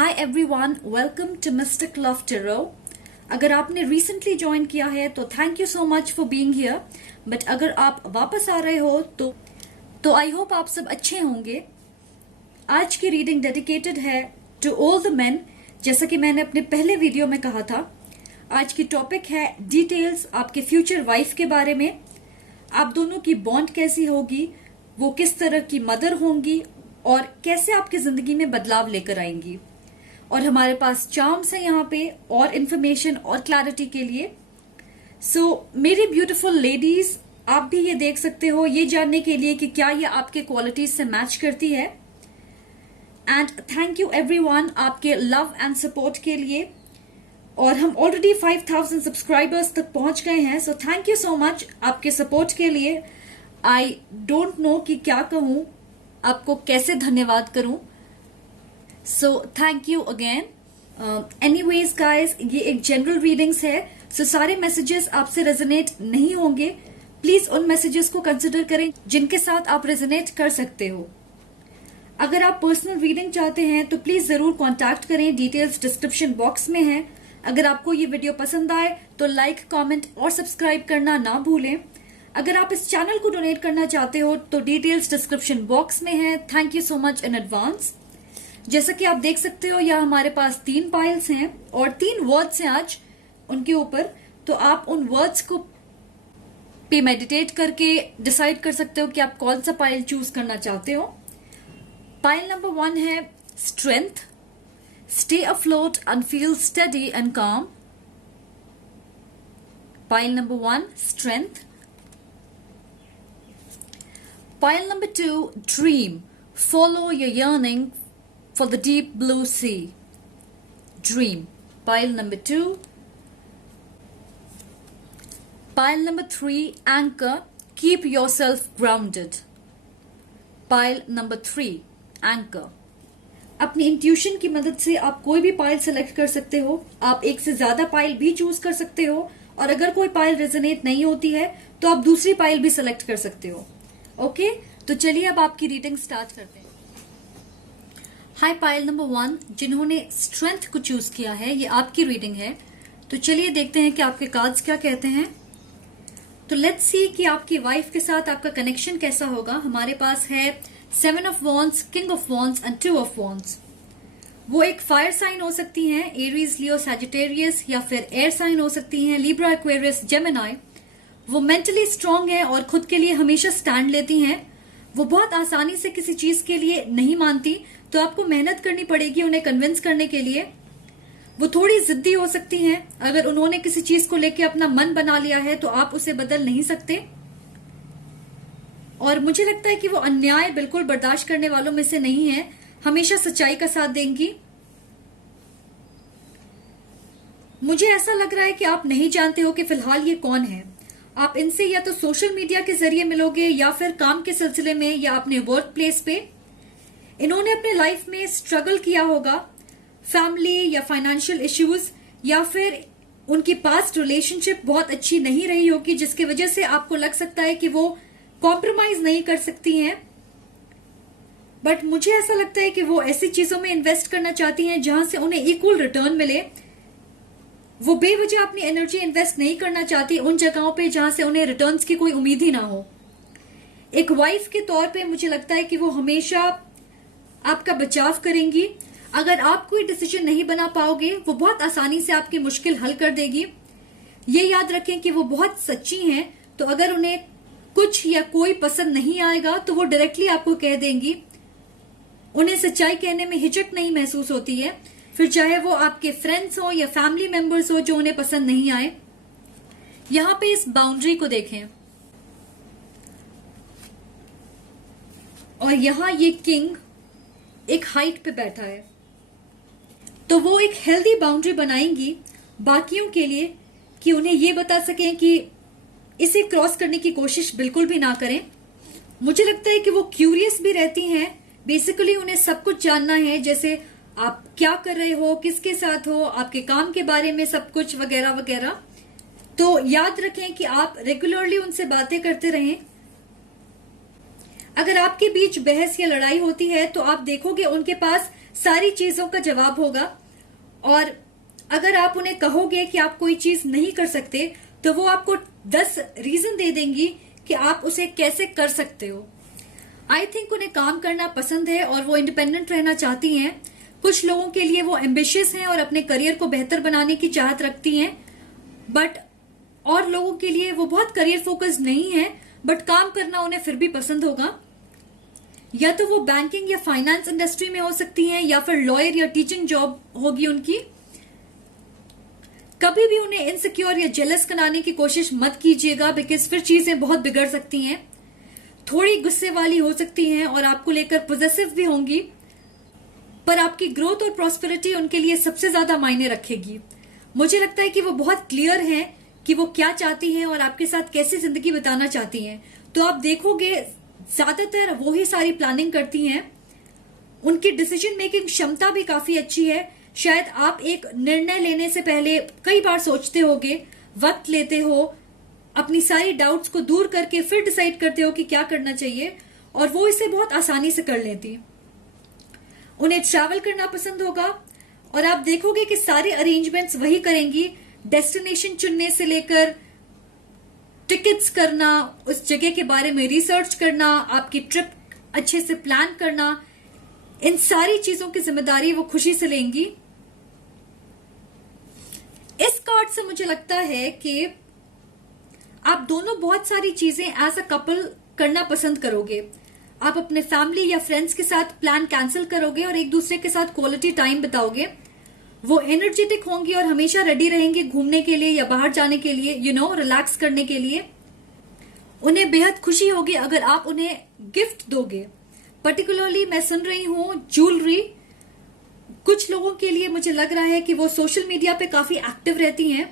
Hi everyone, welcome to mystic love tarot. अगर आपने recently join किया है तो thank you so much for being here. But अगर आप वापस आ रहे हो तो आई होप आप सब अच्छे होंगे। आज की रीडिंग डेडिकेटेड है टू ऑल द मेन। जैसा कि मैंने अपने पहले वीडियो में कहा था, आज की टॉपिक है डिटेल्स आपके फ्यूचर वाइफ के बारे में। आप दोनों की बॉन्ड कैसी होगी, वो किस तरह की मदर होंगी और कैसे आपकी जिंदगी में बदलाव लेकर आएंगी। और हमारे पास चार्म्स है यहाँ पे और इन्फॉर्मेशन और क्लैरिटी के लिए। सो मेरी ब्यूटीफुल लेडीज, आप भी ये देख सकते हो ये जानने के लिए कि क्या ये आपके क्वालिटीज से मैच करती है। एंड थैंक यू एवरीवन आपके लव एंड सपोर्ट के लिए। और हम ऑलरेडी 5000 सब्सक्राइबर्स तक पहुंच गए हैं। So thank you so much आपके सपोर्ट के लिए। आई डोंट नो कि क्या कहूं, आपको कैसे धन्यवाद करूं। So thank you again. Anyways guys, ये एक जनरल रीडिंग्स है, सो सारे मैसेजेस आपसे रेजोनेट नहीं होंगे। प्लीज उन मैसेजेस को कंसिडर करें जिनके साथ आप रेजोनेट कर सकते हो। अगर आप पर्सनल रीडिंग चाहते हैं तो प्लीज जरूर कांटेक्ट करें, डिटेल्स डिस्क्रिप्शन बॉक्स में है। अगर आपको ये वीडियो पसंद आए तो लाइक, कमेंट और सब्सक्राइब करना ना भूलें। अगर आप इस चैनल को डोनेट करना चाहते हो तो डिटेल्स डिस्क्रिप्शन बॉक्स में है। Thank you so much in advance. जैसा कि आप देख सकते हो, यहाँ हमारे पास 3 पाइल्स हैं और 3 वर्ड्स हैं आज उनके ऊपर। तो आप उन वर्ड्स को पे मेडिटेट करके डिसाइड कर सकते हो कि आप कौन सा पाइल चूज करना चाहते हो। पाइल नंबर 1 है strength. Stay afloat and feel steady and calm. Pile number 1 strength. Pile number 2, dream. Follow your yearning for the deep blue sea. Dream. Pile number 2. Pile number 3, anchor. Keep yourself grounded. Pile number 3, anchor. अपनी intuition की मदद से आप कोई भी pile select कर सकते हो। आप एक से ज्यादा पाइल भी चूज कर सकते हो और अगर कोई पाइल रेजोनेट नहीं होती है तो आप दूसरी पाइल भी सेलेक्ट कर सकते हो। ओके, तो चलिए अब आपकी रीडिंग स्टार्ट करते हैं। हाय पाइल नंबर 1, जिन्होंने स्ट्रेंथ को चूज किया है, ये आपकी रीडिंग है। तो चलिए देखते हैं कि आपके कार्ड्स क्या कहते हैं। तो लेट्स सी कि आपकी वाइफ के साथ आपका कनेक्शन कैसा होगा। हमारे पास है 7 of wands, king of wands and 2 of wands. वो एक फायर साइन हो सकती हैं, एरीज, लियो, सैजिटेरियस, या फिर एयर साइन हो सकती हैं, लिब्रा, एक्वेरियस, जेमिनी। वो मेंटली स्ट्रांग है और खुद के लिए हमेशा स्टैंड लेती हैं। वो बहुत आसानी से किसी चीज के लिए नहीं मानती, तो आपको मेहनत करनी पड़ेगी उन्हें कन्विंस करने के लिए। वो थोड़ी जिद्दी हो सकती हैं। अगर उन्होंने किसी चीज को लेकर अपना मन बना लिया है तो आप उसे बदल नहीं सकते। और मुझे लगता है कि वो अन्याय बिल्कुल बर्दाश्त करने वालों में से नहीं है, हमेशा सच्चाई का साथ देंगी। मुझे ऐसा लग रहा है कि आप नहीं जानते हो कि फिलहाल ये कौन है। आप इनसे या तो सोशल मीडिया के जरिए मिलोगे या फिर काम के सिलसिले में या अपने वर्क प्लेस पे। इन्होंने अपने लाइफ में स्ट्रगल किया होगा, फैमिली या फाइनेंशियल इश्यूज, या फिर उनकी पास्ट रिलेशनशिप बहुत अच्छी नहीं रही होगी जिसकी वजह से आपको लग सकता है कि वो कॉम्प्रोमाइज नहीं कर सकती हैं। बट मुझे ऐसा लगता है कि वो ऐसी चीजों में इन्वेस्ट करना चाहती हैं जहां से उन्हें इक्वल रिटर्न मिले। वो बेवजह अपनी एनर्जी इन्वेस्ट नहीं करना चाहती उन जगहों पे जहां से उन्हें रिटर्न्स की कोई उम्मीद ही ना हो। एक वाइफ के तौर पे मुझे लगता है कि वो हमेशा आपका बचाव करेंगी। अगर आप कोई डिसीजन नहीं बना पाओगे, वो बहुत आसानी से आपकी मुश्किल हल कर देगी। ये याद रखें कि वो बहुत सच्ची हैं, तो अगर उन्हें कुछ या कोई पसंद नहीं आएगा तो वो डायरेक्टली आपको कह देंगी। उन्हें सच्चाई कहने में हिचक नहीं महसूस होती है, फिर चाहे वो आपके फ्रेंड्स हो या फैमिली मेंबर्स हो जो उन्हें पसंद नहीं आए। यहां पे इस बाउंड्री को देखें, और यहां ये किंग एक हाइट पे बैठा है, तो वो एक हेल्दी बाउंड्री बनाएंगी बाकियों के लिए कि उन्हें ये बता सकें कि इसे क्रॉस करने की कोशिश बिल्कुल भी ना करें। मुझे लगता है कि वो क्यूरियस भी रहती हैं। बेसिकली उन्हें सब कुछ जानना है, जैसे आप क्या कर रहे हो, किसके साथ हो, आपके काम के बारे में सब कुछ वगैरह वगैरह। तो याद रखें कि आप रेगुलरली उनसे बातें करते रहें। अगर आपके बीच बहस या लड़ाई होती है तो आप देखोगे उनके पास सारी चीजों का जवाब होगा। और अगर आप उन्हें कहोगे कि आप कोई चीज नहीं कर सकते तो वो आपको 10 रीजन दे देंगी कि आप उसे कैसे कर सकते हो। आई थिंक उन्हें काम करना पसंद है और वो इंडिपेंडेंट रहना चाहती हैं। कुछ लोगों के लिए वो एम्बिशियस हैं और अपने करियर को बेहतर बनाने की चाहत रखती हैं, बट और लोगों के लिए वो बहुत करियर फोकस्ड नहीं है, बट काम करना उन्हें फिर भी पसंद होगा। या तो वो बैंकिंग या फाइनेंस इंडस्ट्री में हो सकती हैं या फिर लॉयर या टीचिंग जॉब होगी उनकी। कभी भी उन्हें इनसिक्योर या जेलस कराने की कोशिश मत कीजिएगा, बिकॉज फिर चीजें बहुत बिगड़ सकती हैं। थोड़ी गुस्से वाली हो सकती हैं और आपको लेकर पॉजेसिव भी होंगी, पर आपकी ग्रोथ और प्रॉस्पेरिटी उनके लिए सबसे ज्यादा मायने रखेगी। मुझे लगता है कि वो बहुत क्लियर हैं कि वो क्या चाहती हैं और आपके साथ कैसी जिंदगी बिताना चाहती हैं। तो आप देखोगे ज्यादातर वो ही सारी प्लानिंग करती हैं। उनकी डिसीजन मेकिंग क्षमता भी काफी अच्छी है। शायद आप एक निर्णय लेने से पहले कई बार सोचते होगे, वक्त लेते हो, अपनी सारी डाउट्स को दूर करके फिर डिसाइड करते हो कि क्या करना चाहिए, और वो इसे बहुत आसानी से कर लेती। उन्हें ट्रैवल करना पसंद होगा और आप देखोगे कि सारे अरेंजमेंट्स वही करेंगी। डेस्टिनेशन चुनने से लेकर टिकट्स करना, उस जगह के बारे में रिसर्च करना, आपकी ट्रिप अच्छे से प्लान करना, इन सारी चीजों की जिम्मेदारी वो खुशी से लेंगी। इस कार्ड से मुझे लगता है कि आप दोनों बहुत सारी चीजें एज अ कपल करना पसंद करोगे। आप अपने फैमिली या फ्रेंड्स के साथ प्लान कैंसिल करोगे और एक दूसरे के साथ क्वालिटी टाइम बिताओगे। वो एनर्जेटिक होंगी और हमेशा रेडी रहेंगे घूमने के लिए या बाहर जाने के लिए, रिलैक्स करने के लिए। उन्हें बेहद खुशी होगी अगर आप उन्हें गिफ्ट दोगे। पर्टिकुलरली मैं सुन रही हूं ज्वेलरी। कुछ लोगों के लिए मुझे लग रहा है कि वो सोशल मीडिया पे काफी एक्टिव रहती हैं।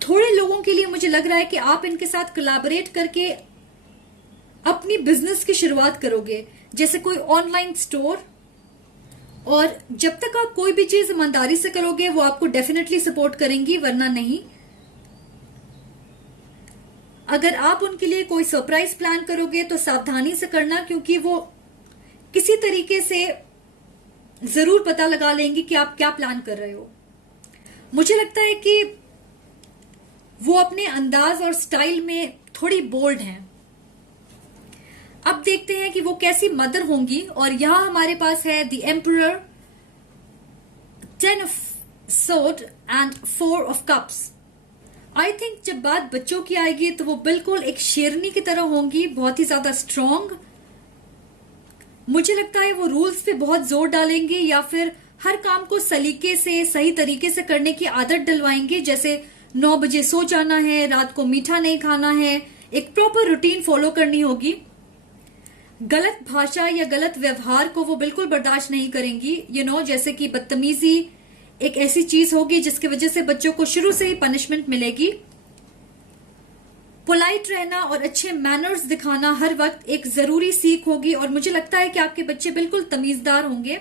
थोड़े लोगों के लिए मुझे लग रहा है कि आप इनके साथ कोलैबोरेट करके अपनी बिजनेस की शुरुआत करोगे, जैसे कोई ऑनलाइन स्टोर। और जब तक आप कोई भी चीज ईमानदारी से करोगे वो आपको डेफिनेटली सपोर्ट करेंगी, वरना नहीं। अगर आप उनके लिए कोई सरप्राइज प्लान करोगे तो सावधानी से करना, क्योंकि वो किसी तरीके से जरूर पता लगा लेंगी कि आप क्या प्लान कर रहे हो। मुझे लगता है कि वो अपने अंदाज और स्टाइल में थोड़ी बोल्ड हैं। अब देखते हैं कि वो कैसी मदर होंगी। और यहां हमारे पास है the emperor, 10 of sword and 4 of cups. I think जब बात बच्चों की आएगी तो वो बिल्कुल एक शेरनी की तरह होंगी, बहुत ही ज्यादा स्ट्रांग। मुझे लगता है वो रूल्स पे बहुत जोर डालेंगे या फिर हर काम को सलीके से सही तरीके से करने की आदत डलवाएंगे, जैसे 9 बजे सो जाना है, रात को मीठा नहीं खाना है, एक प्रॉपर रूटीन फॉलो करनी होगी। गलत भाषा या गलत व्यवहार को वो बिल्कुल बर्दाश्त नहीं करेंगी। जैसे कि बदतमीजी एक ऐसी चीज होगी जिसकी वजह से बच्चों को शुरू से ही पनिशमेंट मिलेगी। पोलाइट रहना और अच्छे मैनर्स दिखाना हर वक्त एक जरूरी सीख होगी। और मुझे लगता है कि आपके बच्चे बिल्कुल तमीजदार होंगे।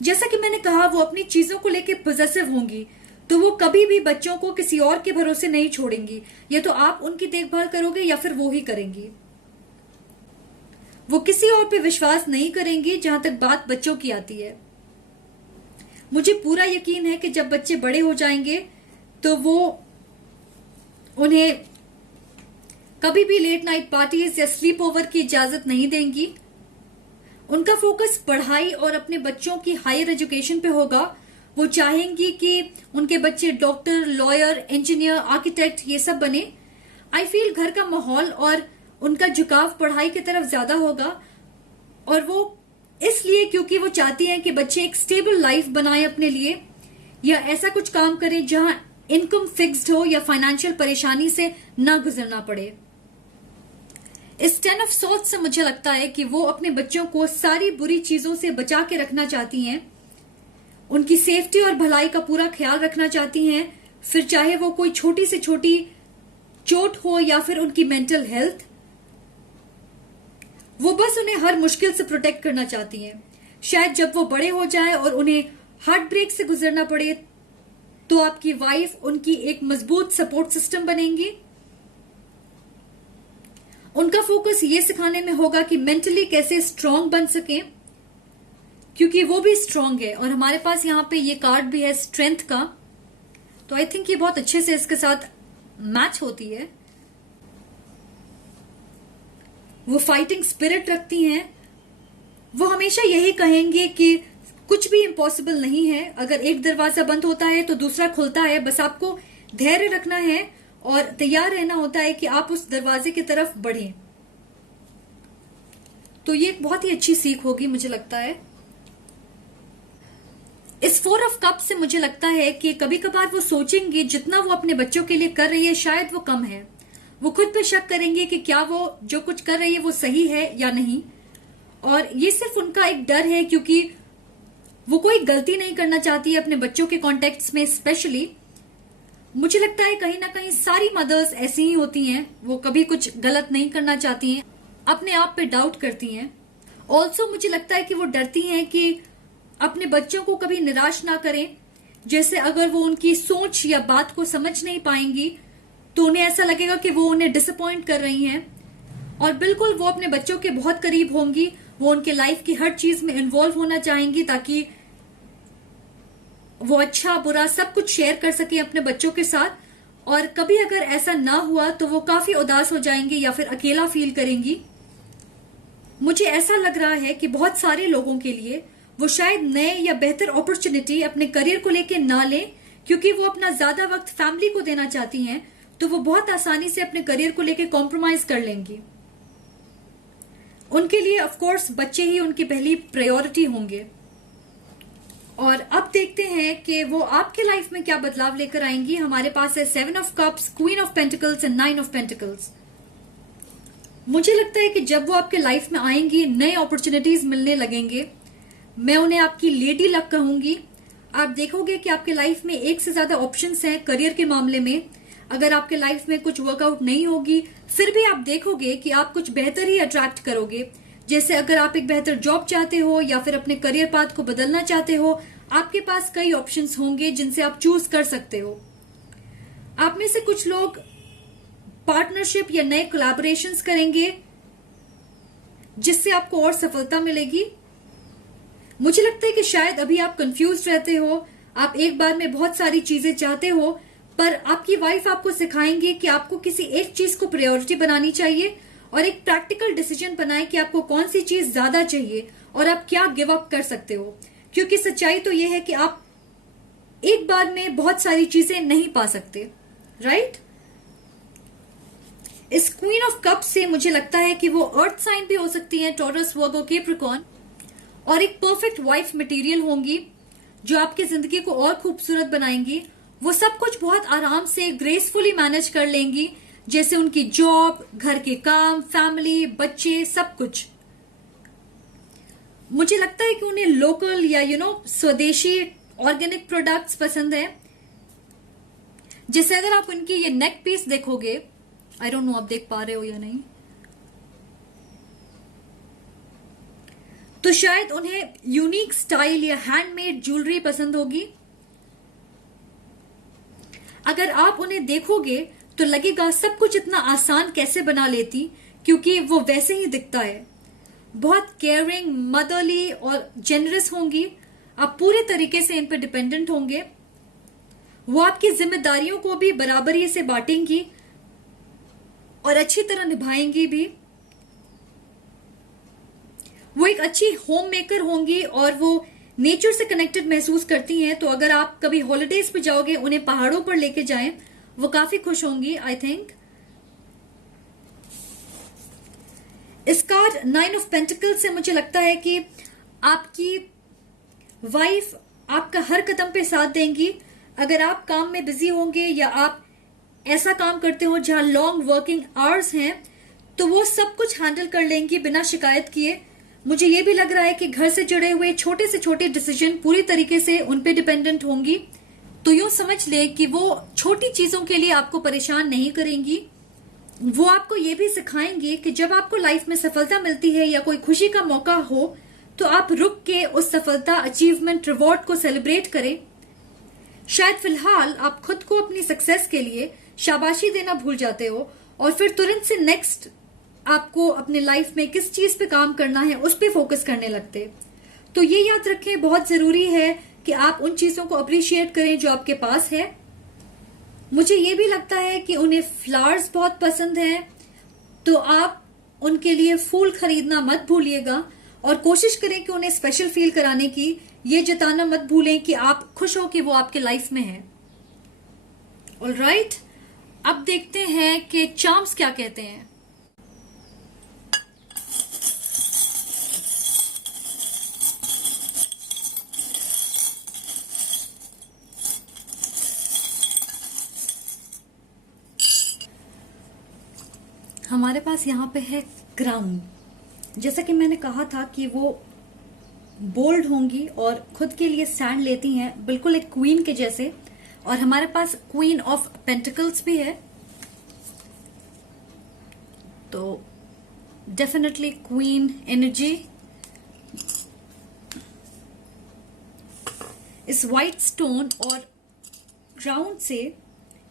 जैसा कि मैंने कहा, वो अपनी चीजों को लेकर पॉजेसिव होंगी, तो वो कभी भी बच्चों को किसी और के भरोसे नहीं छोड़ेंगी। या तो आप उनकी देखभाल करोगे या फिर वो ही करेंगी। वो किसी और पे विश्वास नहीं करेंगी जहां तक बात बच्चों की आती है। मुझे पूरा यकीन है कि जब बच्चे बड़े हो जाएंगे तो वो उन्हें कभी भी लेट नाइट पार्टीज या स्लीप ओवर की इजाजत नहीं देंगी। उनका फोकस पढ़ाई और अपने बच्चों की हायर एजुकेशन पे होगा। वो चाहेंगी कि उनके बच्चे डॉक्टर, लॉयर, इंजीनियर, आर्किटेक्ट ये सब बने। आई फील घर का माहौल और उनका झुकाव पढ़ाई की तरफ ज्यादा होगा, और वो इसलिए क्योंकि वो चाहती हैं कि बच्चे एक स्टेबल लाइफ बनाएं अपने लिए, या ऐसा कुछ काम करें जहां इनकम फिक्स्ड हो या फाइनेंशियल परेशानी से ना गुजरना पड़े। इस 10 ऑफ स्वॉर्ड्स से मुझे लगता है कि वो अपने बच्चों को सारी बुरी चीजों से बचा के रखना चाहती हैं। उनकी सेफ्टी और भलाई का पूरा ख्याल रखना चाहती हैं, फिर चाहे वो कोई छोटी से छोटी चोट हो या फिर उनकी मेंटल हेल्थ। वो बस उन्हें हर मुश्किल से प्रोटेक्ट करना चाहती हैं। शायद जब वो बड़े हो जाए और उन्हें हार्ट ब्रेक से गुजरना पड़े तो आपकी वाइफ उनकी एक मजबूत सपोर्ट सिस्टम बनेंगी। उनका फोकस ये सिखाने में होगा कि मेंटली कैसे स्ट्रांग बन सकें। क्योंकि वो भी स्ट्रांग है और हमारे पास यहाँ पे ये कार्ड भी है स्ट्रेंथ का, तो आई थिंक ये बहुत अच्छे से इसके साथ मैच होती है। वो फाइटिंग स्पिरिट रखती हैं, वो हमेशा यही कहेंगे कि कुछ भी इम्पॉसिबल नहीं है, अगर एक दरवाजा बंद होता है तो दूसरा खुलता है, बस आपको धैर्य रखना है और तैयार रहना होता है कि आप उस दरवाजे की तरफ बढ़ें। तो ये एक बहुत ही अच्छी सीख होगी मुझे लगता है। इस 4 ऑफ कप से मुझे लगता है कि कभी कभार वो सोचेंगे जितना वो अपने बच्चों के लिए कर रही है शायद वो कम है। वो खुद पे शक करेंगे कि क्या वो जो कुछ कर रही है वो सही है या नहीं, और ये सिर्फ उनका एक डर है क्योंकि वो कोई गलती नहीं करना चाहती है अपने बच्चों के कॉन्टेक्ट्स में। स्पेशली मुझे लगता है कहीं ना कहीं सारी मदर्स ऐसी ही होती हैं, वो कभी कुछ गलत नहीं करना चाहती हैं, अपने आप पे डाउट करती हैं। ऑल्सो मुझे लगता है कि वो डरती हैं कि अपने बच्चों को कभी निराश ना करें, जैसे अगर वो उनकी सोच या बात को समझ नहीं पाएंगी तो उन्हें ऐसा लगेगा कि वो उन्हें डिसअपॉइंट कर रही हैं। और बिल्कुल वो अपने बच्चों के बहुत करीब होंगी, वो उनके लाइफ की हर चीज में इन्वॉल्व होना चाहेंगी ताकि वो अच्छा बुरा सब कुछ शेयर कर सके अपने बच्चों के साथ। और कभी अगर ऐसा ना हुआ तो वो काफी उदास हो जाएंगी या फिर अकेला फील करेंगी। मुझे ऐसा लग रहा है कि बहुत सारे लोगों के लिए वो शायद नए या बेहतर अपॉर्चुनिटी अपने करियर को लेके ना लें, क्योंकि वो अपना ज्यादा वक्त फैमिली को देना चाहती हैं, तो वो बहुत आसानी से अपने करियर को लेके कॉम्प्रोमाइज कर लेंगी। उनके लिए ऑफ कोर्स बच्चे ही उनकी पहली प्रायोरिटी होंगे। और अब देखते हैं कि वो आपके लाइफ में क्या बदलाव लेकर आएंगी। हमारे पास है 7 of cups, queen of pentacles and 9 of pentacles. मुझे लगता है कि जब वो आपके लाइफ में आएंगी नए अपॉर्चुनिटीज मिलने लगेंगे। मैं उन्हें आपकी लेडी लक कहूंगी। आप देखोगे कि आपके लाइफ में एक से ज्यादा ऑप्शंस हैं करियर के मामले में। अगर आपके लाइफ में कुछ वर्कआउट नहीं होगी फिर भी आप देखोगे कि आप कुछ बेहतर ही अट्रैक्ट करोगे। जैसे अगर आप एक बेहतर जॉब चाहते हो या फिर अपने करियर पाथ को बदलना चाहते हो, आपके पास कई ऑप्शंस होंगे जिनसे आप चूज कर सकते हो। आप में से कुछ लोग पार्टनरशिप या नए कोलैबोरेशंस करेंगे जिससे आपको और सफलता मिलेगी। मुझे लगता है कि शायद अभी आप कंफ्यूज रहते हो, आप एक बार में बहुत सारी चीजें चाहते हो, पर आपकी वाइफ आपको सिखाएंगे कि आपको किसी एक चीज को प्रायोरिटी बनानी चाहिए और एक प्रैक्टिकल डिसीजन बनाएं कि आपको कौन सी चीज ज्यादा चाहिए और आप क्या गिव अप कर सकते हो। क्योंकि सच्चाई तो यह है कि आप एक बार में बहुत सारी चीजें नहीं पा सकते, राइट? इस क्वीन ऑफ कप से मुझे लगता है कि वो अर्थ साइन भी हो सकती है, टॉरस, वर्गो, कैप्रिकॉर्न, और एक परफेक्ट वाइफ मटेरियल होंगी जो आपकी जिंदगी को और खूबसूरत बनाएंगी। वो सब कुछ बहुत आराम से ग्रेसफुली मैनेज कर लेंगी, जैसे उनकी जॉब, घर के काम, फैमिली, बच्चे, सब कुछ। मुझे लगता है कि उन्हें लोकल या स्वदेशी ऑर्गेनिक प्रोडक्ट्स पसंद है। जैसे अगर आप उनकी ये नेक पीस देखोगे, आई डोंट नो आप देख पा रहे हो या नहीं, तो शायद उन्हें यूनिक स्टाइल या हैंडमेड ज्वेलरी पसंद होगी। अगर आप उन्हें देखोगे तो लगेगा सब कुछ इतना आसान कैसे बना लेती, क्योंकि वो वैसे ही दिखता है। बहुत केयरिंग, मदरली और जेनरस होंगी। आप पूरे तरीके से इन पर डिपेंडेंट होंगे। वो आपकी जिम्मेदारियों को भी बराबरी से बांटेंगी और अच्छी तरह निभाएंगी भी। वो एक अच्छी होम मेकर होंगी और वो नेचर से कनेक्टेड महसूस करती हैं। तो अगर आप कभी हॉलिडेज पे जाओगे, उन्हें पहाड़ों पर लेके जाएं, वो काफी खुश होंगी आई थिंक। इस कार्ड 9 ऑफ पेंटिकल्स से मुझे लगता है कि आपकी वाइफ आपका हर कदम पे साथ देंगी। अगर आप काम में बिजी होंगे या आप ऐसा काम करते हो जहां लॉन्ग वर्किंग आवर्स हैं, तो वो सब कुछ हैंडल कर लेंगी बिना शिकायत किए। मुझे ये भी लग रहा है कि घर से जुड़े हुए छोटे से छोटे डिसीजन पूरी तरीके से उन पे डिपेंडेंट होंगी। तो यूं समझ ले कि वो छोटी चीजों के लिए आपको परेशान नहीं करेंगी। वो आपको ये भी सिखाएंगे कि जब आपको लाइफ में सफलता मिलती है या कोई खुशी का मौका हो, तो आप रुक के उस सफलता, अचीवमेंट, रिवॉर्ड को सेलिब्रेट करें। शायद फिलहाल आप खुद को अपनी सक्सेस के लिए शाबाशी देना भूल जाते हो और फिर तुरंत से नेक्स्ट आपको अपने लाइफ में किस चीज पे काम करना है उस पे फोकस करने लगते। तो ये याद रखें, बहुत जरूरी है कि आप उन चीजों को अप्रिशिएट करें जो आपके पास है। मुझे ये भी लगता है कि उन्हें फ्लावर्स बहुत पसंद है, तो आप उनके लिए फूल खरीदना मत भूलिएगा और कोशिश करें कि उन्हें स्पेशल फील कराने की। ये जताना मत भूलें कि आप खुश हो कि वो आपके लाइफ में है। ऑलराइट, अब देखते हैं कि चार्म्स क्या कहते हैं। हमारे पास यहाँ पे है क्राउन। जैसा कि मैंने कहा था कि वो बोल्ड होंगी और खुद के लिए स्टैंड लेती हैं, बिल्कुल एक क्वीन के जैसे। और हमारे पास क्वीन ऑफ पेंटिकल्स भी है, तो डेफिनेटली क्वीन एनर्जी। इस वाइट स्टोन और क्राउन से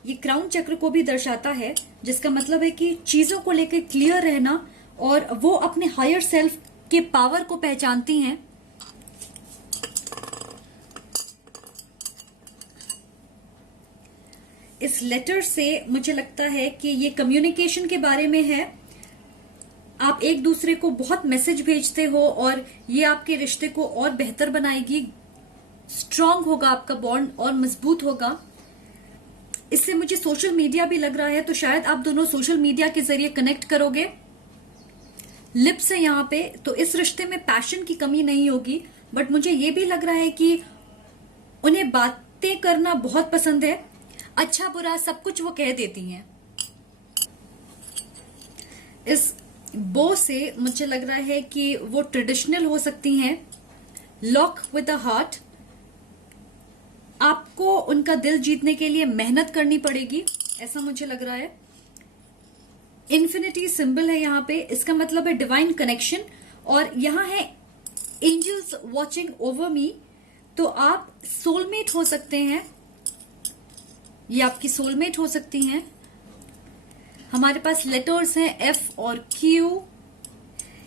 ये क्राउन चक्र को भी दर्शाता है, जिसका मतलब है कि चीजों को लेकर क्लियर रहना और वो अपने हायर सेल्फ के पावर को पहचानती हैं। इस लेटर से मुझे लगता है कि ये कम्युनिकेशन के बारे में है। आप एक दूसरे को बहुत मैसेज भेजते हो और ये आपके रिश्ते को और बेहतर बनाएगी, स्ट्रांग होगा आपका बॉन्ड और मजबूत होगा। इससे मुझे सोशल मीडिया भी लग रहा है, तो शायद आप दोनों सोशल मीडिया के जरिए कनेक्ट करोगे। लिप्स है यहाँ पे, तो इस रिश्ते में पैशन की कमी नहीं होगी, बट मुझे ये भी लग रहा है कि उन्हें बातें करना बहुत पसंद है। अच्छा बुरा सब कुछ वो कह देती हैं। इस बो से मुझे लग रहा है कि वो ट्रेडिशनल हो सकती हैं। लॉक विद द हार्ट, आपको उनका दिल जीतने के लिए मेहनत करनी पड़ेगी, ऐसा मुझे लग रहा है। इन्फिनिटी सिंबल है यहाँ पे, इसका मतलब है डिवाइन कनेक्शन। और यहाँ है एंजल्स वॉचिंग ओवर मी, तो आप सोलमेट हो सकते हैं, ये आपकी सोलमेट हो सकती हैं। हमारे पास लेटर्स हैं एफ और क्यू।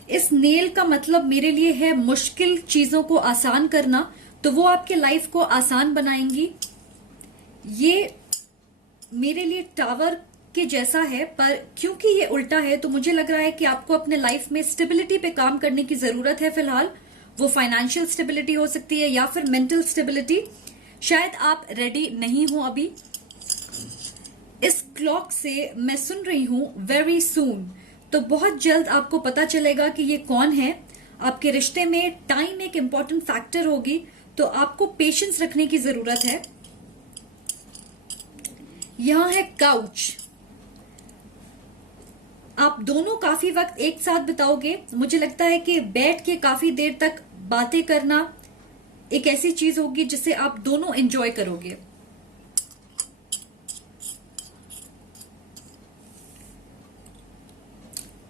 इस नेल का मतलब मेरे लिए है मुश्किल चीजों को आसान करना, तो वो आपके लाइफ को आसान बनाएंगी। ये मेरे लिए टावर के जैसा है, पर क्योंकि ये उल्टा है तो मुझे लग रहा है कि आपको अपने लाइफ में स्टेबिलिटी पे काम करने की जरूरत है फिलहाल। वो फाइनेंशियल स्टेबिलिटी हो सकती है या फिर मेंटल स्टेबिलिटी। शायद आप रेडी नहीं हो अभी। इस क्लॉक से मैं सुन रही हूं वेरी सून, तो बहुत जल्द आपको पता चलेगा कि ये कौन है। आपके रिश्ते में टाइम एक इंपॉर्टेंट फैक्टर होगी, तो आपको पेशेंस रखने की जरूरत है। यहां है काउच, आप दोनों काफी वक्त एक साथ बिताओगे। मुझे लगता है कि बैठ के काफी देर तक बातें करना एक ऐसी चीज होगी जिसे आप दोनों एंजॉय करोगे।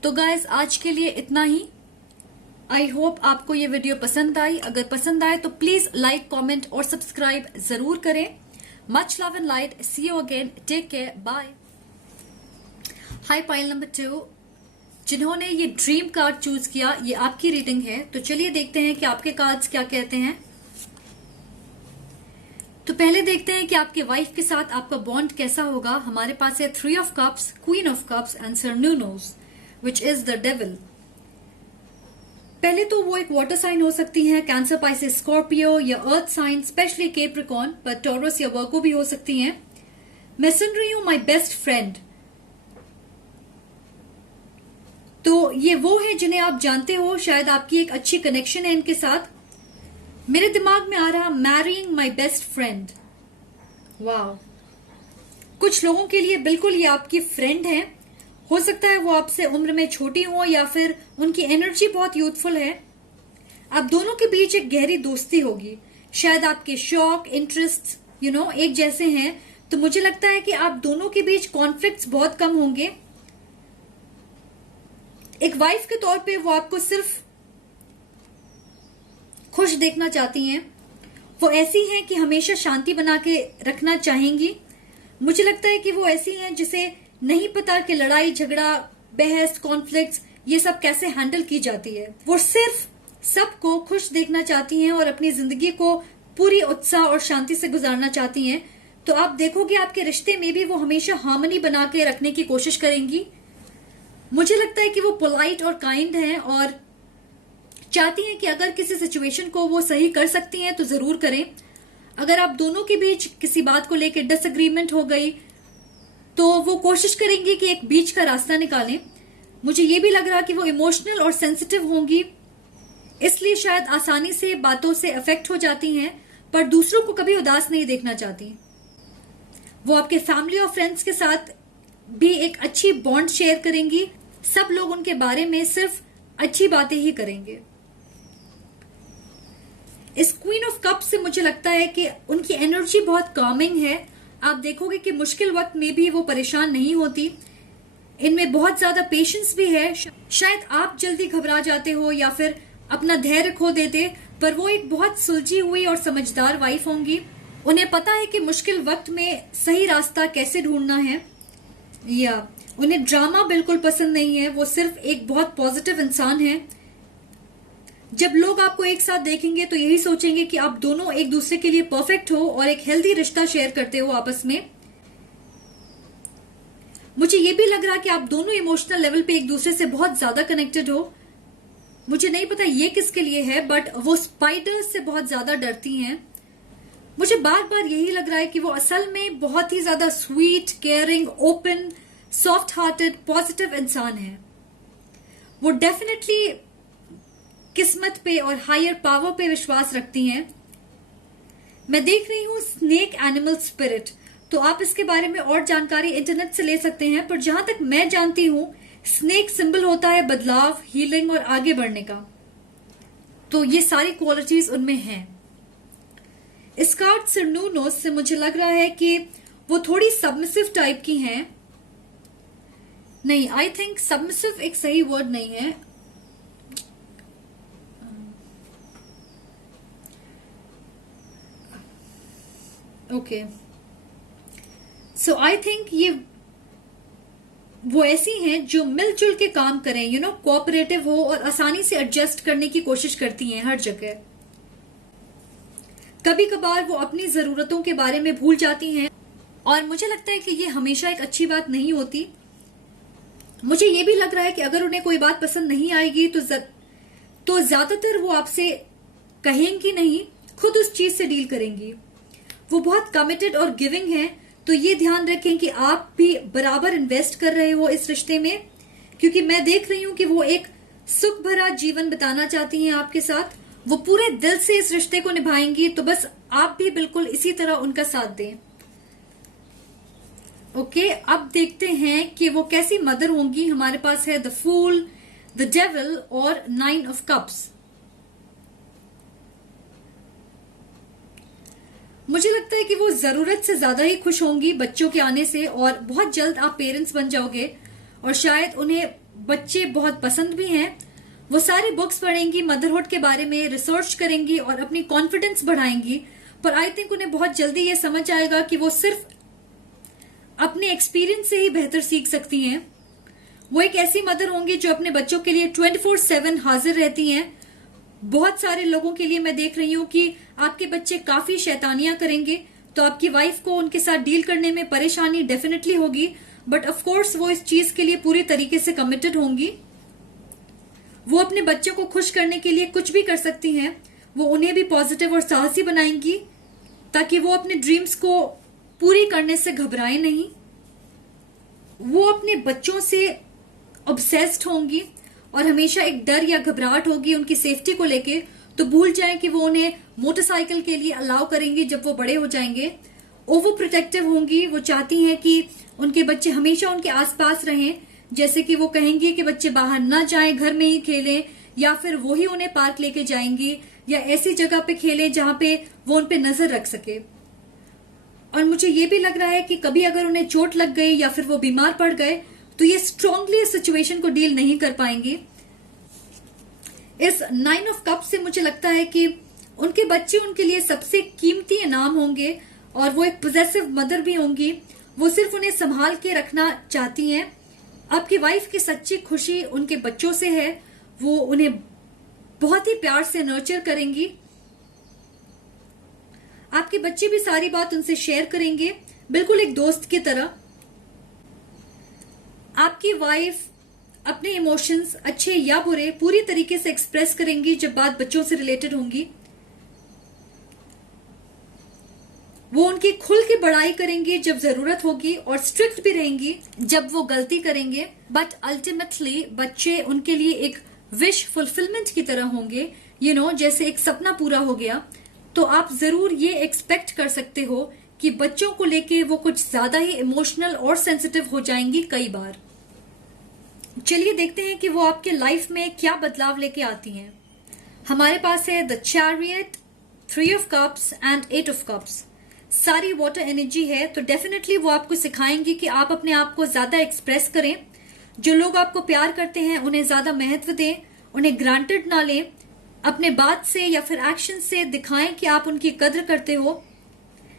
तो गाइस, आज के लिए इतना ही। आई होप आपको ये वीडियो पसंद आई। अगर पसंद आए तो प्लीज लाइक, कमेंट और सब्सक्राइब जरूर करें। Much love and light, see you again, take care, bye. Hi pile number 2, जिन्होंने ये ड्रीम कार्ड चूज किया, ये आपकी रीडिंग है। तो चलिए देखते हैं कि आपके कार्ड्स क्या कहते हैं। तो पहले देखते हैं कि आपके वाइफ के साथ आपका बॉन्ड कैसा होगा। हमारे पास है 3 of cups, queen of cups and sir न्यूनोस, विच इज द डेविल। पहले तो वो एक वाटर साइन हो सकती हैं, कैंसर, पाइसेस, स्कॉर्पियो या अर्थ साइन, स्पेशली कैप्रिकॉर्न, पर टॉरस या वर्गो भी हो सकती हैं। मैं सुन रही हूं माय बेस्ट फ्रेंड, तो ये वो है जिन्हें आप जानते हो। शायद आपकी एक अच्छी कनेक्शन है इनके साथ। मेरे दिमाग में आ रहा मैरिंग माय बेस्ट फ्रेंड। वाह, कुछ लोगों के लिए बिल्कुल ये आपकी फ्रेंड है। हो सकता है वो आपसे उम्र में छोटी हो या फिर उनकी एनर्जी बहुत यूथफुल है। आप दोनों के बीच एक गहरी दोस्ती होगी। शायद आपके शौक, इंटरेस्ट एक जैसे हैं, तो मुझे लगता है कि आप दोनों के बीच कॉन्फ्लिक्ट्स बहुत कम होंगे। एक वाइफ के तौर पे वो आपको सिर्फ खुश देखना चाहती हैं। वो ऐसी हैं कि हमेशा शांति बना के रखना चाहेंगी। मुझे लगता है कि वो ऐसी हैं जिसे नहीं पता कि लड़ाई झगड़ा, बहस, कॉन्फ्लिक्ट्स ये सब कैसे हैंडल की जाती है। वो सिर्फ सबको खुश देखना चाहती हैं और अपनी जिंदगी को पूरी उत्साह और शांति से गुजारना चाहती हैं, तो आप देखोगे आपके रिश्ते में भी वो हमेशा हार्मनी बना के रखने की कोशिश करेंगी। मुझे लगता है कि वो पोलाइट और काइंड हैं और चाहती हैं कि अगर किसी सिचुएशन को वो सही कर सकती हैं तो जरूर करें। अगर आप दोनों के बीच किसी बात को लेकर डिसएग्रीमेंट हो गई तो वो कोशिश करेंगी कि एक बीच का रास्ता निकालें। मुझे ये भी लग रहा कि वो इमोशनल और सेंसिटिव होंगी, इसलिए शायद आसानी से बातों से अफेक्ट हो जाती हैं, पर दूसरों को कभी उदास नहीं देखना चाहती। वो आपके फैमिली और फ्रेंड्स के साथ भी एक अच्छी बॉन्ड शेयर करेंगी। सब लोग उनके बारे में सिर्फ अच्छी बातें ही करेंगे। इस क्वीन ऑफ कप से मुझे लगता है कि उनकी एनर्जी बहुत कामिंग है। आप देखोगे कि मुश्किल वक्त में भी वो परेशान नहीं होती। इनमें बहुत ज्यादा पेशेंस भी है। शायद आप जल्दी घबरा जाते हो या फिर अपना धैर्य खो देते, पर वो एक बहुत सुलझी हुई और समझदार वाइफ होंगी। उन्हें पता है कि मुश्किल वक्त में सही रास्ता कैसे ढूंढना है। या उन्हें ड्रामा बिल्कुल पसंद नहीं है। वो सिर्फ एक बहुत पॉजिटिव इंसान है। जब लोग आपको एक साथ देखेंगे तो यही सोचेंगे कि आप दोनों एक दूसरे के लिए परफेक्ट हो और एक हेल्दी रिश्ता शेयर करते हो आपस में। मुझे ये भी लग रहा है कि आप दोनों इमोशनल लेवल पे एक दूसरे से बहुत ज्यादा कनेक्टेड हो। मुझे नहीं पता ये किसके लिए है, बट वो स्पाइडर्स से बहुत ज्यादा डरती हैं। मुझे बार बार यही लग रहा है कि वो असल में बहुत ही ज्यादा sweet, caring, open, soft hearted, positive इंसान है। वो डेफिनेटली किस्मत पे और हायर पावर पे विश्वास रखती हैं। मैं देख रही हूँ स्नेक एनिमल स्पिरिट, तो आप इसके बारे में और जानकारी इंटरनेट से ले सकते हैं, पर जहां तक मैं जानती हूँ स्नेक सिंबल होता है बदलाव, हीलिंग और आगे बढ़ने का। तो ये सारी क्वालिटीज उनमें हैं। इस कार्ड सिरनूनोस से मुझे लग रहा है कि वो थोड़ी सबमिसिव टाइप की हैं। नहीं, आई थिंक सबमिसिव एक सही वर्ड नहीं है। ओके, सो आई थिंक ये वो ऐसी हैं जो मिलजुल के काम करें, कोऑपरेटिव हो और आसानी से एडजस्ट करने की कोशिश करती हैं हर जगह। कभी कभार वो अपनी जरूरतों के बारे में भूल जाती हैं और मुझे लगता है कि ये हमेशा एक अच्छी बात नहीं होती। मुझे ये भी लग रहा है कि अगर उन्हें कोई बात पसंद नहीं आएगी तो ज्यादातर वो आपसे कहेंगी नहीं, खुद उस चीज से डील करेंगी। वो बहुत कमिटेड और गिविंग हैं, तो ये ध्यान रखें कि आप भी बराबर इन्वेस्ट कर रहे हो इस रिश्ते में, क्योंकि मैं देख रही हूं कि वो एक सुख भरा जीवन बिताना चाहती हैं आपके साथ। वो पूरे दिल से इस रिश्ते को निभाएंगी, तो बस आप भी बिल्कुल इसी तरह उनका साथ दें। ओके, अब देखते हैं कि वो कैसी मदर होंगी। हमारे पास है द फूल, द डेविल और 9 ऑफ कप्स। मुझे लगता है कि वो जरूरत से ज्यादा ही खुश होंगी बच्चों के आने से, और बहुत जल्द आप पेरेंट्स बन जाओगे और शायद उन्हें बच्चे बहुत पसंद भी हैं। वो सारी बुक्स पढ़ेंगी, मदरहुड के बारे में रिसर्च करेंगी और अपनी कॉन्फिडेंस बढ़ाएंगी, पर आई थिंक उन्हें बहुत जल्दी ये समझ आएगा कि वो सिर्फ अपने एक्सपीरियंस से ही बेहतर सीख सकती हैं। वो एक ऐसी मदर होंगी जो अपने बच्चों के लिए 24/7 हाजिर रहती हैं। बहुत सारे लोगों के लिए मैं देख रही हूँ कि आपके बच्चे काफी शैतानियां करेंगे, तो आपकी वाइफ को उनके साथ डील करने में परेशानी डेफिनेटली होगी, बट ऑफ कोर्स वो इस चीज के लिए पूरी तरीके से कमिटेड होंगी। वो अपने बच्चों को खुश करने के लिए कुछ भी कर सकती हैं। वो उन्हें भी पॉजिटिव और साहसी बनाएंगी ताकि वो अपने ड्रीम्स को पूरी करने से घबराए नहीं। वो अपने बच्चों से ऑब्सेस्ड होंगी और हमेशा एक डर या घबराहट होगी उनकी सेफ्टी को लेके, तो भूल जाएं कि वो उन्हें मोटरसाइकिल के लिए अलाउ करेंगी जब वो बड़े हो जाएंगे। ओवर प्रोटेक्टिव होंगी। वो चाहती हैं कि उनके बच्चे हमेशा उनके आसपास रहें, जैसे कि वो कहेंगी कि बच्चे बाहर ना जाएं, घर में ही खेलें, या फिर वो ही उन्हें पार्क लेके जाएंगी या ऐसी जगह पे खेलें जहां पे वो उन पे नजर रख सके। और मुझे ये भी लग रहा है कि कभी अगर उन्हें चोट लग गई या फिर वो बीमार पड़ गए तो ये स्ट्रांगली इस सिचुएशन को डील नहीं कर पाएंगे। इस 9 ऑफ कप से मुझे लगता है कि उनके बच्चे उनके लिए सबसे कीमती इनाम होंगे और वो एक पॉजेसिव मदर भी होंगी। वो सिर्फ उन्हें संभाल के रखना चाहती हैं। आपकी वाइफ की सच्ची खुशी उनके बच्चों से है। वो उन्हें बहुत ही प्यार से नर्चर करेंगी। आपके बच्चे भी सारी बात उनसे शेयर करेंगे, बिल्कुल एक दोस्त की तरह। आपकी वाइफ अपने इमोशंस अच्छे या बुरे पूरी तरीके से एक्सप्रेस करेंगी जब बात बच्चों से रिलेटेड होंगी। वो उनकी खुल के बड़ाई करेंगी जब जरूरत होगी, और स्ट्रिक्ट भी रहेंगी जब वो गलती करेंगे। बट अल्टीमेटली बच्चे उनके लिए एक विश फुलफिलमेंट की तरह होंगे, जैसे एक सपना पूरा हो गया। तो आप जरूर ये एक्सपेक्ट कर सकते हो कि बच्चों को लेके वो कुछ ज्यादा ही इमोशनल और सेंसिटिव हो जाएंगी कई बार। चलिए देखते हैं कि वो आपके लाइफ में क्या बदलाव लेके आती हैं। हमारे पास है the chariot, 3 of cups and 8 of cups. सारी वाटर एनर्जी है, तो डेफिनेटली वो आपको सिखाएंगी कि आप अपने आप को ज्यादा एक्सप्रेस करें। जो लोग आपको प्यार करते हैं उन्हें ज्यादा महत्व दें, उन्हें ग्रांटेड ना लें। अपने बात से या फिर एक्शन से दिखाएं कि आप उनकी कद्र करते हो।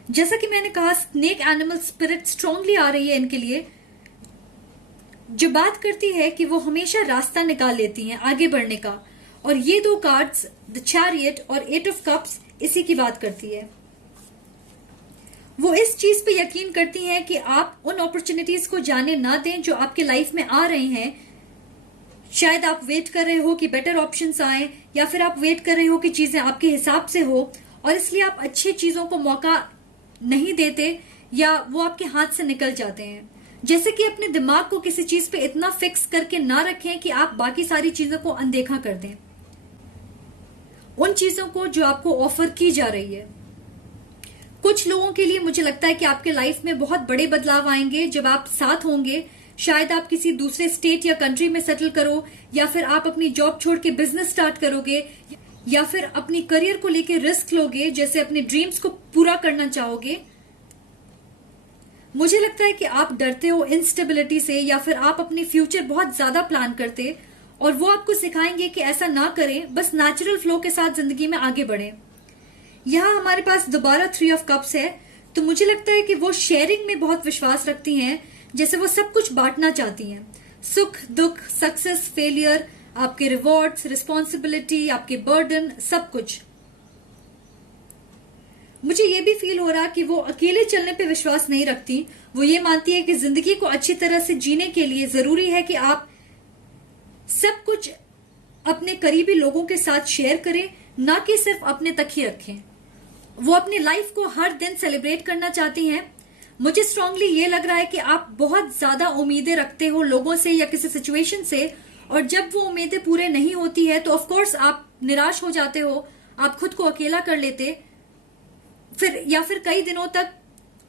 जैसा कि मैंने कहा, स्नेक एनिमल स्पिरिट स्ट्रांगली आ रही है इनके लिए, जो बात करती है कि वो हमेशा रास्ता निकाल लेती हैं आगे बढ़ने का। और ये 2 कार्ड्स, द चैरियट और 8 ऑफ कप्स, इसी की बात करती है। वो इस चीज पे यकीन करती हैं कि आप उन अपॉर्चुनिटीज को जाने ना दें जो आपके लाइफ में आ रही हैं। शायद आप वेट कर रहे हो कि बेटर ऑप्शंस आए, या फिर आप वेट कर रहे हो कि चीजें आपके हिसाब से हो, और इसलिए आप अच्छी चीजों को मौका नहीं देते या वो आपके हाथ से निकल जाते हैं। जैसे कि अपने दिमाग को किसी चीज पे इतना फिक्स करके ना रखें कि आप बाकी सारी चीजों को अनदेखा कर दें, उन चीजों को जो आपको ऑफर की जा रही है। कुछ लोगों के लिए मुझे लगता है कि आपके लाइफ में बहुत बड़े बदलाव आएंगे जब आप साथ होंगे। शायद आप किसी दूसरे स्टेट या कंट्री में सेटल करो, या फिर आप अपनी जॉब छोड़ के बिजनेस स्टार्ट करोगे, या फिर अपनी करियर को लेके रिस्क लोगे, जैसे अपने ड्रीम्स को पूरा करना चाहोगे। मुझे लगता है कि आप डरते हो इंस्टेबिलिटी से, या फिर आप अपनी फ्यूचर बहुत ज्यादा प्लान करते, और वो आपको सिखाएंगे कि ऐसा ना करें, बस नेचुरल फ्लो के साथ जिंदगी में आगे बढ़े। यहाँ हमारे पास दोबारा 3 ऑफ कप्स है, तो मुझे लगता है कि वो शेयरिंग में बहुत विश्वास रखती हैं, जैसे वो सब कुछ बांटना चाहती हैं। सुख दुख, सक्सेस, फेलियर, आपके रिवॉर्ड्स, रिस्पॉन्सिबिलिटी, आपके बर्डन, सब कुछ। मुझे ये भी फील हो रहा कि वो अकेले चलने पे विश्वास नहीं रखती। वो ये मानती है कि जिंदगी को अच्छी तरह से जीने के लिए जरूरी है कि आप सब कुछ अपने करीबी लोगों के साथ शेयर करें, ना कि सिर्फ अपने तक ही रखें। वो अपनी लाइफ को हर दिन सेलिब्रेट करना चाहती हैं। मुझे स्ट्रांगली ये लग रहा है कि आप बहुत ज्यादा उम्मीदें रखते हो लोगों से या किसी सिचुएशन से, और जब वो उम्मीदें पूरे नहीं होती है तो ऑफ कोर्स आप निराश हो जाते हो, आप खुद को अकेला कर लेते, फिर कई दिनों तक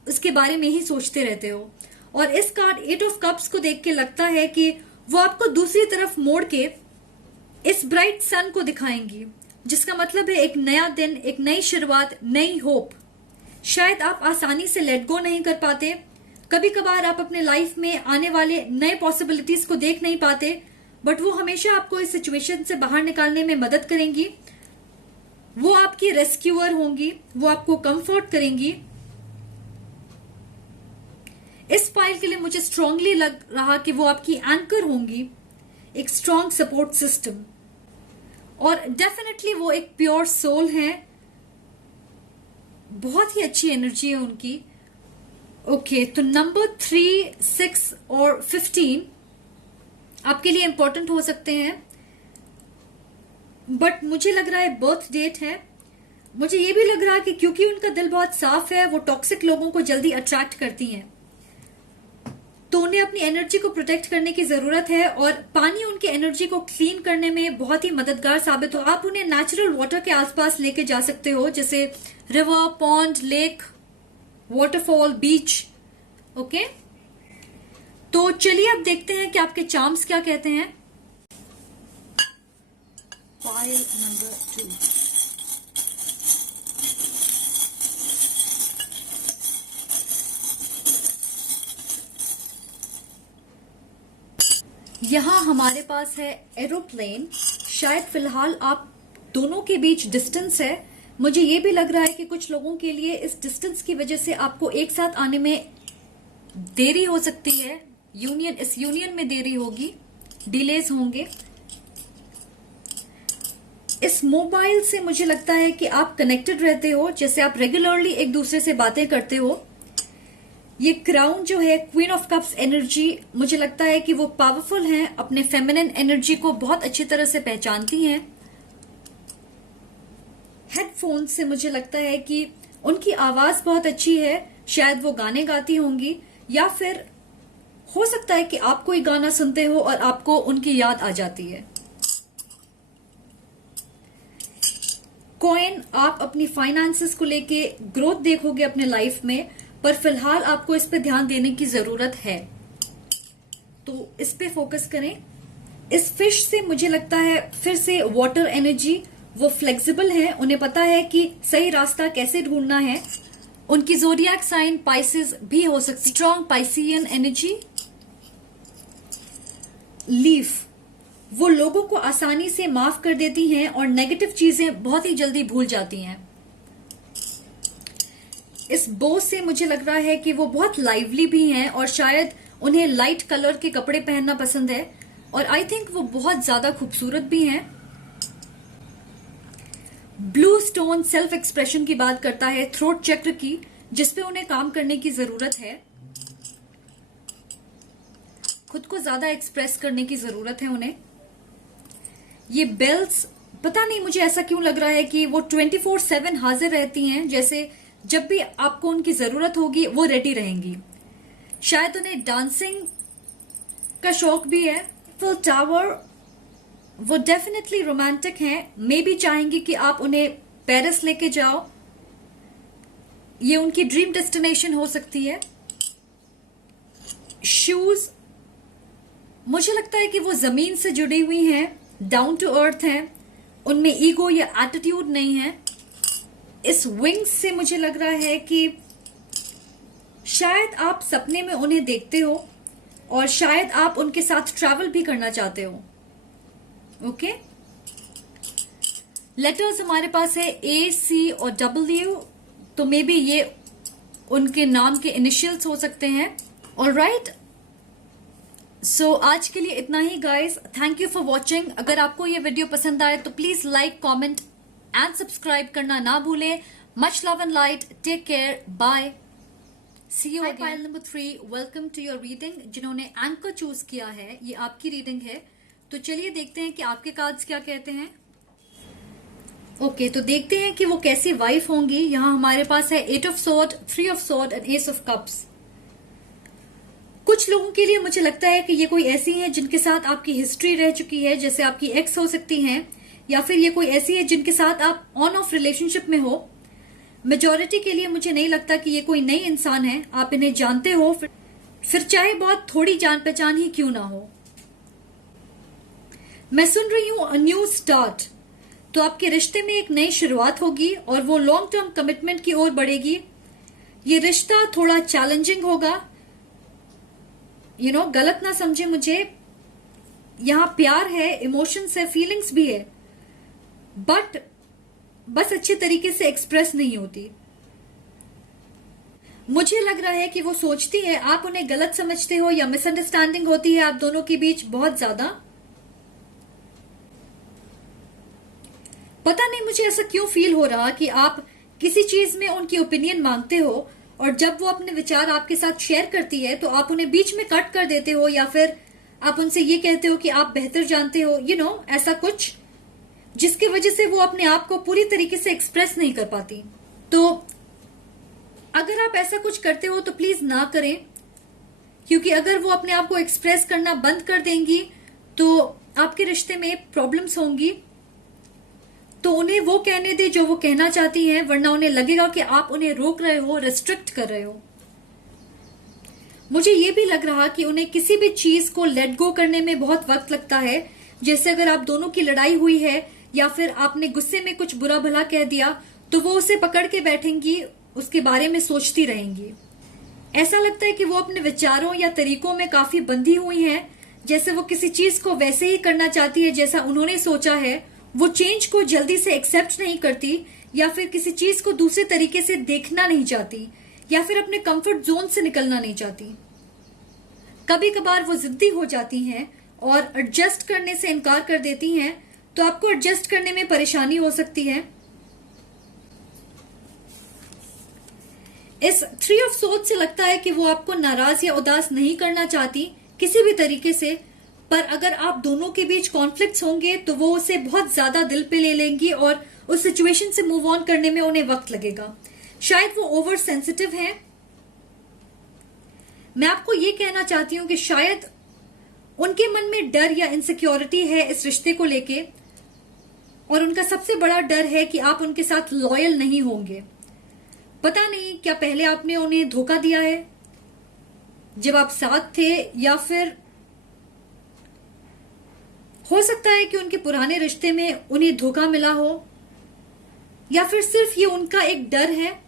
उसके बारे में ही सोचते रहते हो। और इस कार्ड 8 ऑफ कप्स को देख के लगता है कि वो आपको दूसरी तरफ मोड़ के इस ब्राइट सन को दिखाएंगी, जिसका मतलब है एक नया दिन, एक नई शुरुआत, नई होप। शायद आप आसानी से लेट गो नहीं कर पाते, कभी कभार आप अपने लाइफ में आने वाले नए पॉसिबिलिटीज को देख नहीं पाते, बट वो हमेशा आपको इस सिचुएशन से बाहर निकालने में मदद करेंगी। वो आपकी रेस्क्यूअर होंगी, वो आपको कंफर्ट करेंगी। इस फाइल के लिए मुझे स्ट्रांगली लग रहा कि वो आपकी एंकर होंगी, एक स्ट्रांग सपोर्ट सिस्टम, और डेफिनेटली वो एक प्योर सोल है। बहुत ही अच्छी एनर्जी है उनकी। ओके, तो नंबर 3, 6 और 15 आपके लिए इंपॉर्टेंट हो सकते हैं, बट मुझे लग रहा है बर्थ डेट है। मुझे ये भी लग रहा है कि क्योंकि उनका दिल बहुत साफ है, वो टॉक्सिक लोगों को जल्दी अट्रैक्ट करती हैं, तो उन्हें अपनी एनर्जी को प्रोटेक्ट करने की जरूरत है, और पानी उनकी एनर्जी को क्लीन करने में बहुत ही मददगार साबित हो। आप उन्हें नेचुरल वाटर के आसपास लेके जा सकते हो, जैसे रिवर, पॉन्ड, लेक, वाटरफॉल, बीच। ओके, तो चलिए अब देखते हैं कि आपके चार्म्स क्या कहते हैं। File number 2। यहां हमारे पास है एरोप्लेन। शायद फिलहाल आप दोनों के बीच डिस्टेंस है। मुझे ये भी लग रहा है कि कुछ लोगों के लिए इस डिस्टेंस की वजह से आपको एक साथ आने में देरी हो सकती है। इस यूनियन में देरी होगी, डिलेज होंगे। इस मोबाइल से मुझे लगता है कि आप कनेक्टेड रहते हो, जैसे आप रेगुलरली एक दूसरे से बातें करते हो। ये क्राउन जो है क्वीन ऑफ कप्स एनर्जी, मुझे लगता है कि वो पावरफुल हैं, अपने फेमिनिन एनर्जी को बहुत अच्छी तरह से पहचानती हैं। हेडफोन से मुझे लगता है कि उनकी आवाज बहुत अच्छी है, शायद वो गाने गाती होंगी, या फिर हो सकता है कि आप कोई गाना सुनते हो और आपको उनकी याद आ जाती है। कॉइन, आप अपनी फाइनेंसेस को लेके ग्रोथ देखोगे अपने लाइफ में, पर फिलहाल आपको इस पे ध्यान देने की जरूरत है, तो इस पे फोकस करें। इस फिश से मुझे लगता है फिर से वाटर एनर्जी, वो फ्लेक्सिबल है, उन्हें पता है कि सही रास्ता कैसे ढूंढना है। उनकी जोडियाक साइन पाइसेस भी हो सकती, स्ट्रॉन्ग पाइसियन एनर्जी। लीफ, वो लोगों को आसानी से माफ कर देती हैं और नेगेटिव चीजें बहुत ही जल्दी भूल जाती हैं। इस बो से मुझे लग रहा है कि वो बहुत लाइवली भी हैं और शायद उन्हें लाइट कलर के कपड़े पहनना पसंद है, और आई थिंक वो बहुत ज्यादा खूबसूरत भी हैं। ब्लू स्टोन सेल्फ एक्सप्रेशन की बात करता है, थ्रोट चक्र की, जिसपे उन्हें काम करने की जरूरत है। खुद को ज्यादा एक्सप्रेस करने की जरूरत है उन्हें। ये बेल्स, पता नहीं मुझे ऐसा क्यों लग रहा है कि वो 24/7 हाजिर रहती हैं, जैसे जब भी आपको उनकी जरूरत होगी वो रेडी रहेंगी। शायद उन्हें डांसिंग का शौक भी है। फिल टावर, वो डेफिनेटली रोमांटिक हैं, मे भी चाहेंगी कि आप उन्हें पेरिस लेके जाओ, ये उनकी ड्रीम डेस्टिनेशन हो सकती है। शूज, मुझे लगता है कि वो जमीन से जुड़ी हुई हैं, डाउन टू अर्थ हैं, उनमें ईगो या एटीट्यूड नहीं है। इस विंग्स से मुझे लग रहा है कि शायद आप सपने में उन्हें देखते हो और शायद आप उनके साथ ट्रैवल भी करना चाहते हो। ओके, लेटर्स हमारे पास है A, C और W, तो मे बी ये उनके नाम के इनिशियल्स हो सकते हैं। ऑलराइट, सो आज के लिए इतना ही guys. Thank you for watching. अगर आपको ये वीडियो पसंद आए तो please like, comment and subscribe करना ना भूलें। Much love and light, take care, bye, see you again. Pile number 3, welcome to your reading. जिन्होंने एंकर चूज किया है, ये आपकी रीडिंग है, तो चलिए देखते हैं कि आपके कार्ड्स क्या कहते हैं। ओके, तो देखते हैं कि वो कैसी वाइफ होंगी। यहाँ हमारे पास है 8 of sword, 3 of sword and S of cups. कुछ लोगों के लिए मुझे लगता है कि ये कोई ऐसी हैं जिनके साथ आपकी हिस्ट्री रह चुकी है, जैसे आपकी एक्स हो सकती हैं, या फिर ये कोई ऐसी है जिनके साथ आप ऑन ऑफ रिलेशनशिप में हो। मेजॉरिटी के लिए मुझे नहीं लगता कि ये कोई नई इंसान है, आप इन्हें जानते हो, फिर चाहे बहुत थोड़ी जान पहचान ही क्यों ना हो। मैं सुन रही हूं अ न्यू स्टार्ट, तो आपके रिश्ते में एक नई शुरुआत होगी और वो लॉन्ग टर्म कमिटमेंट की ओर बढ़ेगी। ये रिश्ता थोड़ा चैलेंजिंग होगा, गलत ना समझे मुझे, यहां प्यार है, इमोशंस है, फीलिंग्स भी है, बट बस अच्छे तरीके से एक्सप्रेस नहीं होती। मुझे लग रहा है कि वो सोचती है आप उन्हें गलत समझते हो या मिसअंडरस्टैंडिंग होती है आप दोनों के बीच बहुत ज्यादा। पता नहीं मुझे ऐसा क्यों फील हो रहा कि आप किसी चीज में उनकी ओपिनियन मांगते हो और जब वो अपने विचार आपके साथ शेयर करती है तो आप उन्हें बीच में कट कर देते हो, या फिर आप उनसे ये कहते हो कि आप बेहतर जानते हो, ऐसा कुछ, जिसकी वजह से वो अपने आप को पूरी तरीके से एक्सप्रेस नहीं कर पाती। तो अगर आप ऐसा कुछ करते हो तो प्लीज ना करें, क्योंकि अगर वो अपने आप को एक्सप्रेस करना बंद कर देंगी तो आपके रिश्ते में प्रॉब्लम्स होंगी। तो उन्हें वो कहने दे जो वो कहना चाहती हैं, वरना उन्हें लगेगा कि आप उन्हें रोक रहे हो, रेस्ट्रिक्ट कर रहे हो। मुझे ये भी लग रहा कि उन्हें किसी भी चीज को लेट गो करने में बहुत वक्त लगता है। जैसे अगर आप दोनों की लड़ाई हुई है या फिर आपने गुस्से में कुछ बुरा भला कह दिया, तो वो उसे पकड़ के बैठेंगी, उसके बारे में सोचती रहेंगी। ऐसा लगता है कि वो अपने विचारों या तरीकों में काफी बंधी हुई हैं, जैसे वो किसी चीज को वैसे ही करना चाहती है जैसा उन्होंने सोचा है। वो चेंज को जल्दी से एक्सेप्ट नहीं करती, या फिर किसी चीज को दूसरे तरीके से देखना नहीं चाहती, या फिर अपने कंफर्ट जोन से निकलना नहीं चाहती। कभी कभार वो जिद्दी हो जाती हैं और एडजस्ट करने से इनकार कर देती हैं, तो आपको एडजस्ट करने में परेशानी हो सकती है। इस 3 ऑफ सोर्ड्स से लगता है कि वो आपको नाराज या उदास नहीं करना चाहती किसी भी तरीके से, पर अगर आप दोनों के बीच कॉन्फ्लिक्ट्स होंगे तो वो उसे बहुत ज्यादा दिल पे ले लेंगी और उस सिचुएशन से मूव ऑन करने में उन्हें वक्त लगेगा। शायद वो ओवर सेंसिटिव हैं। मैं आपको ये कहना चाहती हूं कि शायद उनके मन में डर या इनसिक्योरिटी है इस रिश्ते को लेके, और उनका सबसे बड़ा डर है कि आप उनके साथ लॉयल नहीं होंगे। पता नहीं क्या पहले आपने उन्हें धोखा दिया है जब आप साथ थे, या फिर हो सकता है कि उनके पुराने रिश्ते में उन्हें धोखा मिला हो, या फिर सिर्फ ये उनका एक डर है।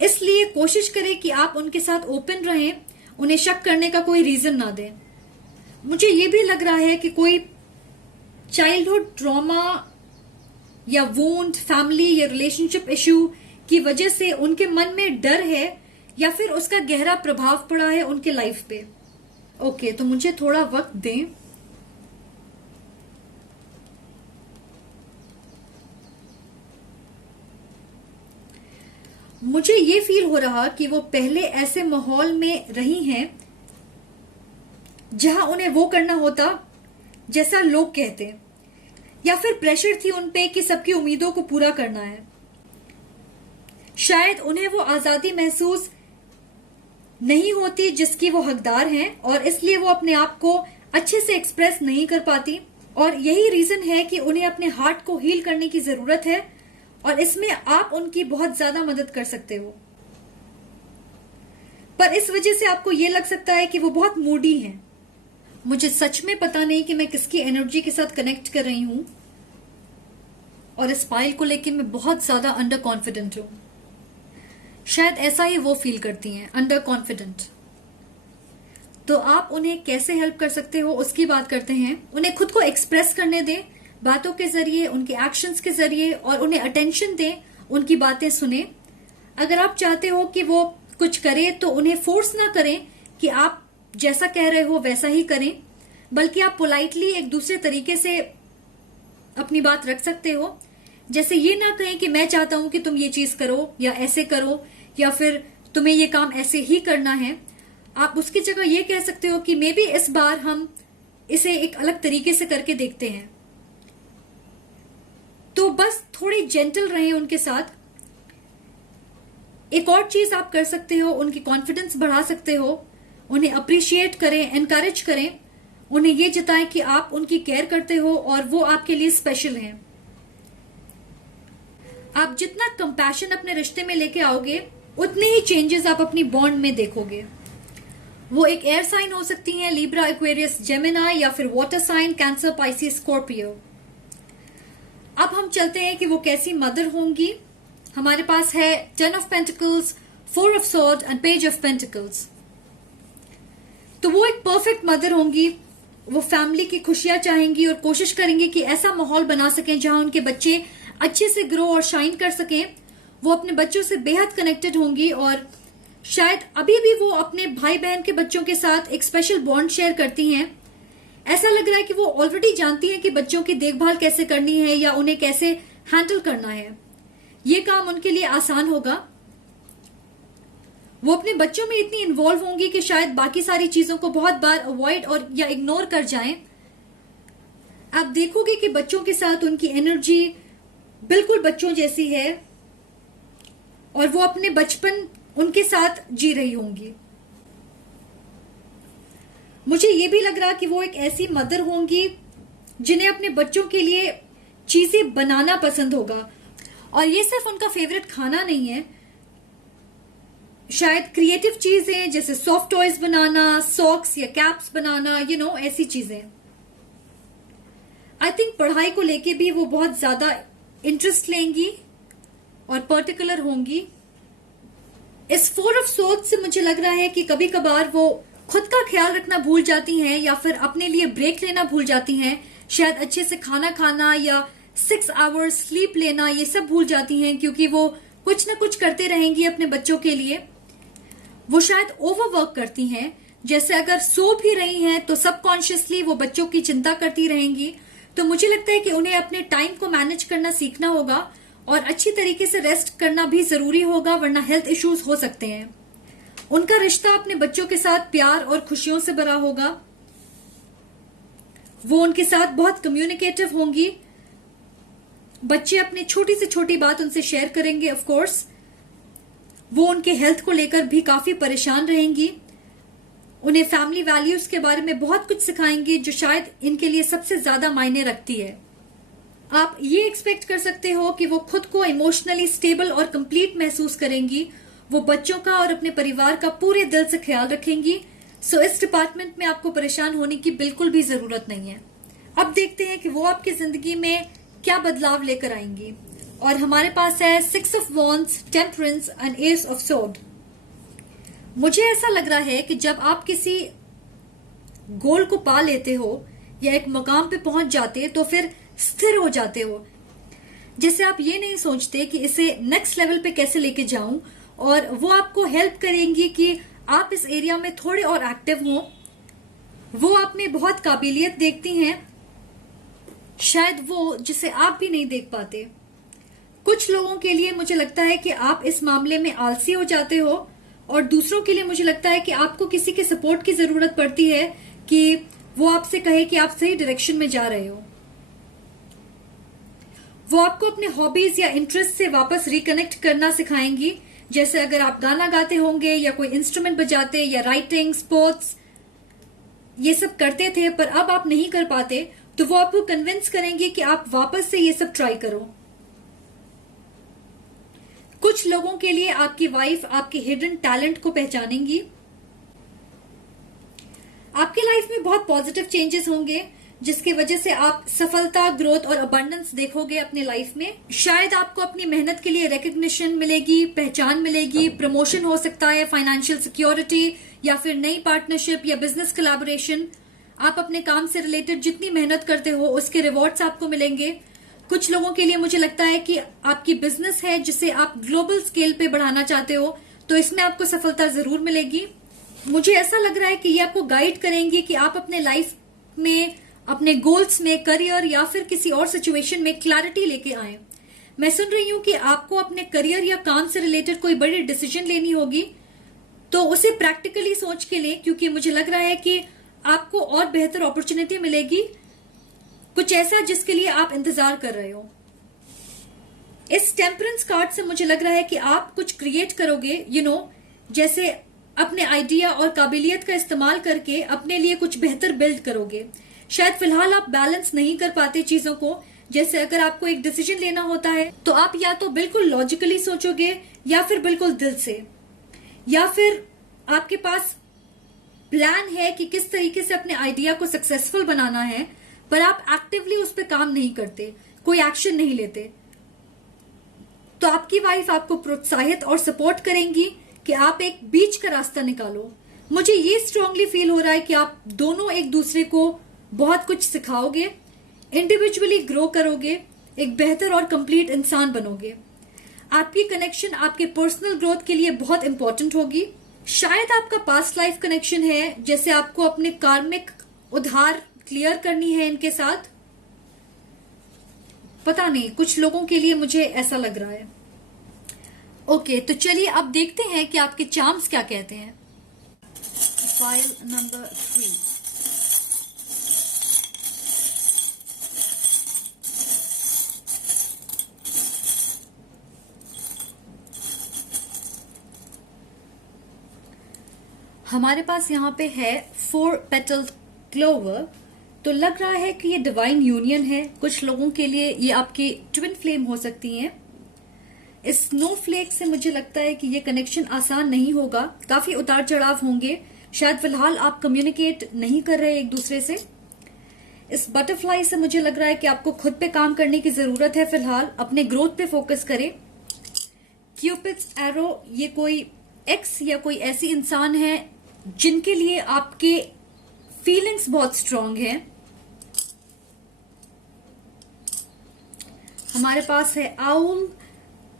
इसलिए कोशिश करें कि आप उनके साथ ओपन रहें, उन्हें शक करने का कोई रीजन ना दें। मुझे ये भी लग रहा है कि कोई चाइल्डहुड ट्रॉमा या वुंड, फैमिली या रिलेशनशिप इश्यू की वजह से उनके मन में डर है, या फिर उसका गहरा प्रभाव पड़ा है उनके लाइफ पे। ओके, तो मुझे थोड़ा वक्त दें। मुझे ये फील हो रहा कि वो पहले ऐसे माहौल में रही हैं जहां उन्हें वो करना होता जैसा लोग कहते, या फिर प्रेशर थी उन पे कि सबकी उम्मीदों को पूरा करना है। शायद उन्हें वो आजादी महसूस नहीं होती जिसकी वो हकदार हैं, और इसलिए वो अपने आप को अच्छे से एक्सप्रेस नहीं कर पाती, और यही रीजन है कि उन्हें अपने हार्ट को हील करने की जरूरत है, और इसमें आप उनकी बहुत ज्यादा मदद कर सकते हो। पर इस वजह से आपको ये लग सकता है कि वो बहुत मूडी हैं। मुझे सच में पता नहीं कि मैं किसकी एनर्जी के साथ कनेक्ट कर रही हूं, और इस फाइल को लेकर मैं बहुत ज्यादा अंडर कॉन्फिडेंट हूं। शायद ऐसा ही वो फील करती हैं, अंडर कॉन्फिडेंट। तो आप उन्हें कैसे हेल्प कर सकते हो उसकी बात करते हैं। उन्हें खुद को एक्सप्रेस करने दें, बातों के जरिए, उनके एक्शंस के जरिए, और उन्हें अटेंशन दें, उनकी बातें सुने। अगर आप चाहते हो कि वो कुछ करे तो उन्हें फोर्स ना करें कि आप जैसा कह रहे हो वैसा ही करें, बल्कि आप पोलाइटली एक दूसरे तरीके से अपनी बात रख सकते हो। जैसे ये ना कहें कि मैं चाहता हूं कि तुम ये चीज करो या ऐसे करो, या फिर तुम्हें ये काम ऐसे ही करना है। आप उसकी जगह ये कह सकते हो कि मे बी इस बार हम इसे एक अलग तरीके से करके देखते हैं। तो बस थोड़ी जेंटल रहें उनके साथ। एक और चीज आप कर सकते हो, उनकी कॉन्फिडेंस बढ़ा सकते हो। उन्हें अप्रिशिएट करें, एनकरेज करें, उन्हें ये जताएं कि आप उनकी केयर करते हो और वो आपके लिए स्पेशल हैं। आप जितना कंपैशन अपने रिश्ते में लेके आओगे उतने ही चेंजेस आप अपनी बॉन्ड में देखोगे। वो एक एयर साइन हो सकती हैं, लिब्रा, एक्वेरियस, जेमिनी, या फिर water sign, Cancer, Pisces, Scorpio. अब हम चलते हैं कि वो कैसी मदर होंगी। हमारे पास है 10 of pentacles, 4 of sword and page of pentacles. तो वो एक परफेक्ट मदर होंगी। वो फैमिली की खुशियां चाहेंगी और कोशिश करेंगी कि ऐसा माहौल बना सकें जहां उनके बच्चे अच्छे से ग्रो और शाइन कर सकें। वो अपने बच्चों से बेहद कनेक्टेड होंगी, और शायद अभी भी वो अपने भाई बहन के बच्चों के साथ एक स्पेशल बॉन्ड शेयर करती हैं। ऐसा लग रहा है कि वो ऑलरेडी जानती हैं कि बच्चों की देखभाल कैसे करनी है या उन्हें कैसे हैंडल करना है। ये काम उनके लिए आसान होगा। वो अपने बच्चों में इतनी इन्वॉल्व होंगी कि शायद बाकी सारी चीजों को बहुत बार अवॉइड और या इग्नोर कर जाएं। आप देखोगे कि बच्चों के साथ उनकी एनर्जी बिल्कुल बच्चों जैसी है, और वो अपने बचपन उनके साथ जी रही होंगी। मुझे ये भी लग रहा कि वो एक ऐसी मदर होंगी जिन्हें अपने बच्चों के लिए चीजें बनाना पसंद होगा, और ये सिर्फ उनका फेवरेट खाना नहीं है, शायद क्रिएटिव चीजें जैसे सॉफ्ट टॉयज बनाना, सॉक्स या कैप्स बनाना, ऐसी चीजें। आई थिंक पढ़ाई को लेके भी वो बहुत ज्यादा इंटरेस्ट लेंगी और पर्टिकुलर होंगी। इस 4 ऑफ स्वॉर्ड्स से मुझे लग रहा है कि कभी कभार वो खुद का ख्याल रखना भूल जाती हैं, या फिर अपने लिए ब्रेक लेना भूल जाती हैं। शायद अच्छे से खाना खाना या 6 आवर्स स्लीप लेना, ये सब भूल जाती हैं, क्योंकि वो कुछ ना कुछ करते रहेंगी अपने बच्चों के लिए। वो शायद ओवरवर्क करती हैं, जैसे अगर सो भी रही हैं तो सबकॉन्शियसली वो बच्चों की चिंता करती रहेंगी। तो मुझे लगता है कि उन्हें अपने टाइम को मैनेज करना सीखना होगा और अच्छी तरीके से रेस्ट करना भी जरूरी होगा, वरना हेल्थ इश्यूज हो सकते हैं। उनका रिश्ता अपने बच्चों के साथ प्यार और खुशियों से भरा होगा। वो उनके साथ बहुत कम्युनिकेटिव होंगी। बच्चे अपनी छोटी से छोटी बात उनसे शेयर करेंगे। ऑफ कोर्स वो उनके हेल्थ को लेकर भी काफी परेशान रहेंगी। उन्हें फैमिली वैल्यूज के बारे में बहुत कुछ सिखाएंगी, जो शायद इनके लिए सबसे ज्यादा मायने रखती है। आप ये एक्सपेक्ट कर सकते हो कि वो खुद को इमोशनली स्टेबल और कंप्लीट महसूस करेंगी। वो बच्चों का और अपने परिवार का पूरे दिल से ख्याल रखेंगी। सो इस डिपार्टमेंट में आपको परेशान होने की बिल्कुल भी जरूरत नहीं है। अब देखते हैं कि वो आपकी जिंदगी में क्या बदलाव लेकर आएंगी। और हमारे पास है 6 of wands, temperance and S of sword. मुझे ऐसा लग रहा है कि जब आप किसी गोल को पा लेते हो या एक मुकाम पे पहुंच जाते तो फिर स्थिर हो जाते हो। जैसे आप ये नहीं सोचते कि इसे नेक्स्ट लेवल पे कैसे लेके जाऊं, और वो आपको हेल्प करेंगी कि आप इस एरिया में थोड़े और एक्टिव हो। वो आप में बहुत काबिलियत देखती हैं, शायद वो जिसे आप भी नहीं देख पाते। कुछ लोगों के लिए मुझे लगता है कि आप इस मामले में आलसी हो जाते हो, और दूसरों के लिए मुझे लगता है कि आपको किसी के सपोर्ट की जरूरत पड़ती है कि वो आपसे कहे कि आप सही डायरेक्शन में जा रहे हो। वो आपको अपने हॉबीज या इंटरेस्ट से वापस रिकनेक्ट करना सिखाएंगी। जैसे अगर आप गाना गाते होंगे या कोई इंस्ट्रूमेंट बजाते या राइटिंग, स्पोर्ट्स ये सब करते थे पर अब आप नहीं कर पाते, तो वो आपको कन्विंस करेंगे कि आप वापस से ये सब ट्राई करो। कुछ लोगों के लिए आपकी वाइफ आपके हिडन टैलेंट को पहचानेंगी। आपकी लाइफ में बहुत पॉजिटिव चेंजेस होंगे, जिसकी वजह से आप सफलता, ग्रोथ और अबंडेंस देखोगे अपनी लाइफ में। शायद आपको अपनी मेहनत के लिए रिकग्निशन मिलेगी, पहचान मिलेगी, प्रमोशन हो सकता है, फाइनेंशियल सिक्योरिटी या फिर नई पार्टनरशिप या बिजनेस कोलैबोरेशन। आप अपने काम से रिलेटेड जितनी मेहनत करते हो उसके रिवॉर्ड्स आपको मिलेंगे। कुछ लोगों के लिए मुझे लगता है कि आपकी बिजनेस है जिसे आप ग्लोबल स्केल पे बढ़ाना चाहते हो, तो इसमें आपको सफलता जरूर मिलेगी। मुझे ऐसा लग रहा है कि ये आपको गाइड करेंगे कि आप अपने लाइफ में, अपने गोल्स में, करियर या फिर किसी और सिचुएशन में क्लैरिटी लेके आए। मैं सुन रही हूं कि आपको अपने करियर या काम से रिलेटेड कोई बड़ी डिसीजन लेनी होगी, तो उसे प्रैक्टिकली सोच के ले, क्योंकि मुझे लग रहा है कि आपको और बेहतर अपॉर्चुनिटी मिलेगी, कुछ ऐसा जिसके लिए आप इंतजार कर रहे हो। इस टेम्परेंस कार्ड से मुझे लग रहा है कि आप कुछ क्रिएट करोगे, जैसे अपने आइडिया और काबिलियत का इस्तेमाल करके अपने लिए कुछ बेहतर बिल्ड करोगे। शायद फिलहाल आप बैलेंस नहीं कर पाते चीजों को। जैसे अगर आपको एक डिसीजन लेना होता है तो आप या तो बिल्कुल लॉजिकली सोचोगे या फिर बिल्कुल दिल से, या फिर आपके पास प्लान है कि किस तरीके से अपने आइडिया को सक्सेसफुल बनाना है, पर आप एक्टिवली उस पर काम नहीं करते, कोई एक्शन नहीं लेते। तो आपकी वाइफ आपको प्रोत्साहित और सपोर्ट करेंगी कि आप एक बीच का रास्ता निकालो। मुझे ये स्ट्रांगली फील हो रहा है कि आप दोनों एक दूसरे को बहुत कुछ सिखाओगे, इंडिविजुअली ग्रो करोगे, एक बेहतर और कंप्लीट इंसान बनोगे। आपकी कनेक्शन आपके पर्सनल ग्रोथ के लिए बहुत इंपॉर्टेंट होगी। शायद आपका पास्ट लाइफ कनेक्शन है, जैसे आपको अपने कार्मिक उधार क्लियर करनी है इनके साथ। पता नहीं, कुछ लोगों के लिए मुझे ऐसा लग रहा है। ओके, तो चलिए अब देखते हैं कि आपके चार्म्स क्या कहते हैं। File number 3। हमारे पास यहाँ पे है 4 पेटल क्लोवर। तो लग रहा है कि ये डिवाइन यूनियन है। कुछ लोगों के लिए ये आपकी ट्विन फ्लेम हो सकती हैं। इस स्नोफ्लेक से मुझे लगता है कि ये कनेक्शन आसान नहीं होगा, काफी उतार चढ़ाव होंगे। शायद फिलहाल आप कम्युनिकेट नहीं कर रहे एक दूसरे से। इस बटरफ्लाई से मुझे लग रहा है कि आपको खुद पे काम करने की जरूरत है। फिलहाल अपने ग्रोथ पे फोकस करें। क्यूपिड्स एरो, ये कोई एक्स या कोई ऐसी इंसान है जिनके लिए आपके फीलिंग्स बहुत स्ट्रांग हैं। हमारे पास है आउल।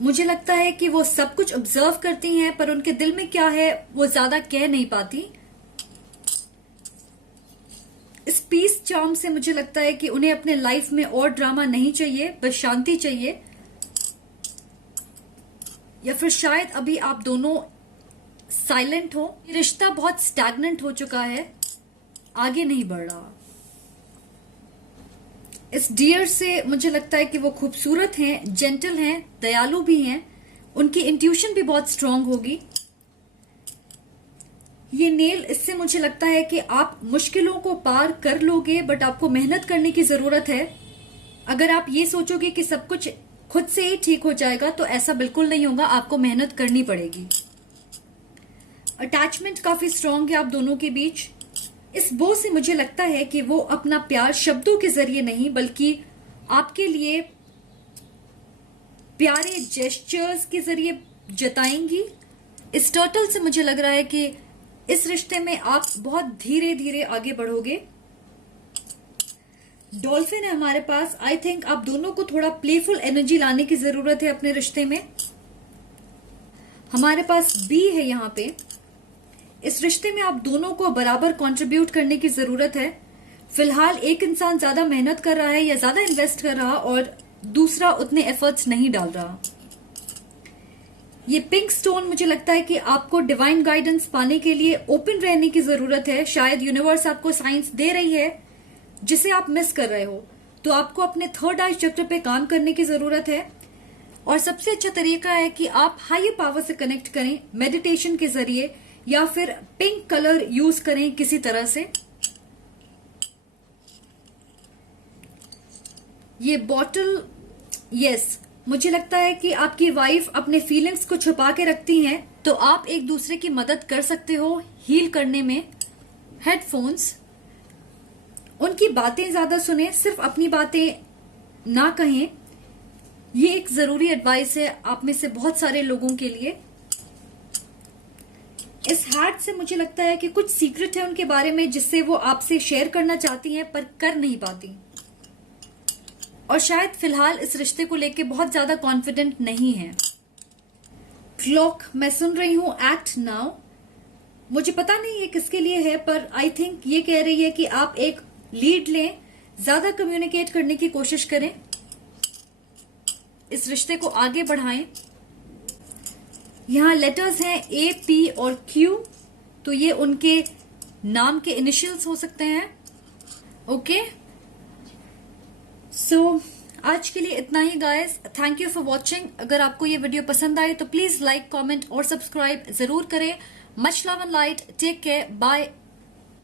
मुझे लगता है कि वो सब कुछ ऑब्जर्व करती हैं, पर उनके दिल में क्या है वो ज्यादा कह नहीं पाती। इस पीस चार्म से मुझे लगता है कि उन्हें अपने लाइफ में और ड्रामा नहीं चाहिए, बस शांति चाहिए। या फिर शायद अभी आप दोनों साइलेंट हो, रिश्ता बहुत स्टैग्नेंट हो चुका है, आगे नहीं बढ़ रहा। इस डियर से मुझे लगता है कि वो खूबसूरत हैं, जेंटल हैं, दयालु भी हैं, उनकी इंट्यूशन भी बहुत स्ट्रांग होगी। ये नेल, इससे मुझे लगता है कि आप मुश्किलों को पार कर लोगे, बट आपको मेहनत करने की जरूरत है। अगर आप ये सोचोगे कि सब कुछ खुद से ही ठीक हो जाएगा तो ऐसा बिल्कुल नहीं होगा, आपको मेहनत करनी पड़ेगी। अटैचमेंट काफी स्ट्रांग है आप दोनों के बीच। इस बो से मुझे लगता है कि वो अपना प्यार शब्दों के जरिए नहीं बल्कि आपके लिए प्यारे जेस्चर्स के जरिए जताएंगी। इस टर्टल से मुझे लग रहा है कि इस रिश्ते में आप बहुत धीरे धीरे आगे बढ़ोगे। डॉल्फिन है हमारे पास। आई थिंक आप दोनों को थोड़ा प्लेफुल एनर्जी लाने की जरूरत है अपने रिश्ते में। हमारे पास बी है यहाँ पे। इस रिश्ते में आप दोनों को बराबर कंट्रीब्यूट करने की जरूरत है। फिलहाल एक इंसान ज्यादा मेहनत कर रहा है या ज्यादा इन्वेस्ट कर रहा और दूसरा उतने एफर्ट्स नहीं डाल रहा। ये पिंक स्टोन, मुझे लगता है कि आपको डिवाइन गाइडेंस पाने के लिए ओपन रहने की जरूरत है। शायद यूनिवर्स आपको साइंस दे रही है जिसे आप मिस कर रहे हो, तो आपको अपने थर्ड आई चक्र पे काम करने की जरूरत है। और सबसे अच्छा तरीका है कि आप हायर पावर से कनेक्ट करें मेडिटेशन के जरिए, या फिर पिंक कलर यूज करें किसी तरह से। ये बॉटल, यस, मुझे लगता है कि आपकी वाइफ अपने फीलिंग्स को छुपा के रखती हैं, तो आप एक दूसरे की मदद कर सकते हो हील करने में। हेडफोन्स, उनकी बातें ज्यादा सुने, सिर्फ अपनी बातें ना कहें। ये एक जरूरी एडवाइस है आप में से बहुत सारे लोगों के लिए। इस हैट से मुझे लगता है कि कुछ सीक्रेट है उनके बारे में जिससे वो आपसे शेयर करना चाहती हैं पर कर नहीं पाती, और शायद फिलहाल इस रिश्ते को लेके बहुत ज्यादा कॉन्फिडेंट नहीं है। क्लॉक, मैं सुन रही हूं एक्ट नाउ। मुझे पता नहीं ये किसके लिए है, पर आई थिंक ये कह रही है कि आप एक लीड लें, ज्यादा कम्युनिकेट करने की कोशिश करें, इस रिश्ते को आगे बढ़ाएं। यहां लेटर्स हैं ए, पी और क्यू, तो ये उनके नाम के इनिशियल्स हो सकते हैं। ओके, सो आज के लिए इतना ही guys. Thank you for watching. अगर आपको ये वीडियो पसंद आए तो प्लीज लाइक, कमेंट और सब्सक्राइब जरूर करें। Much love and light, take care, bye.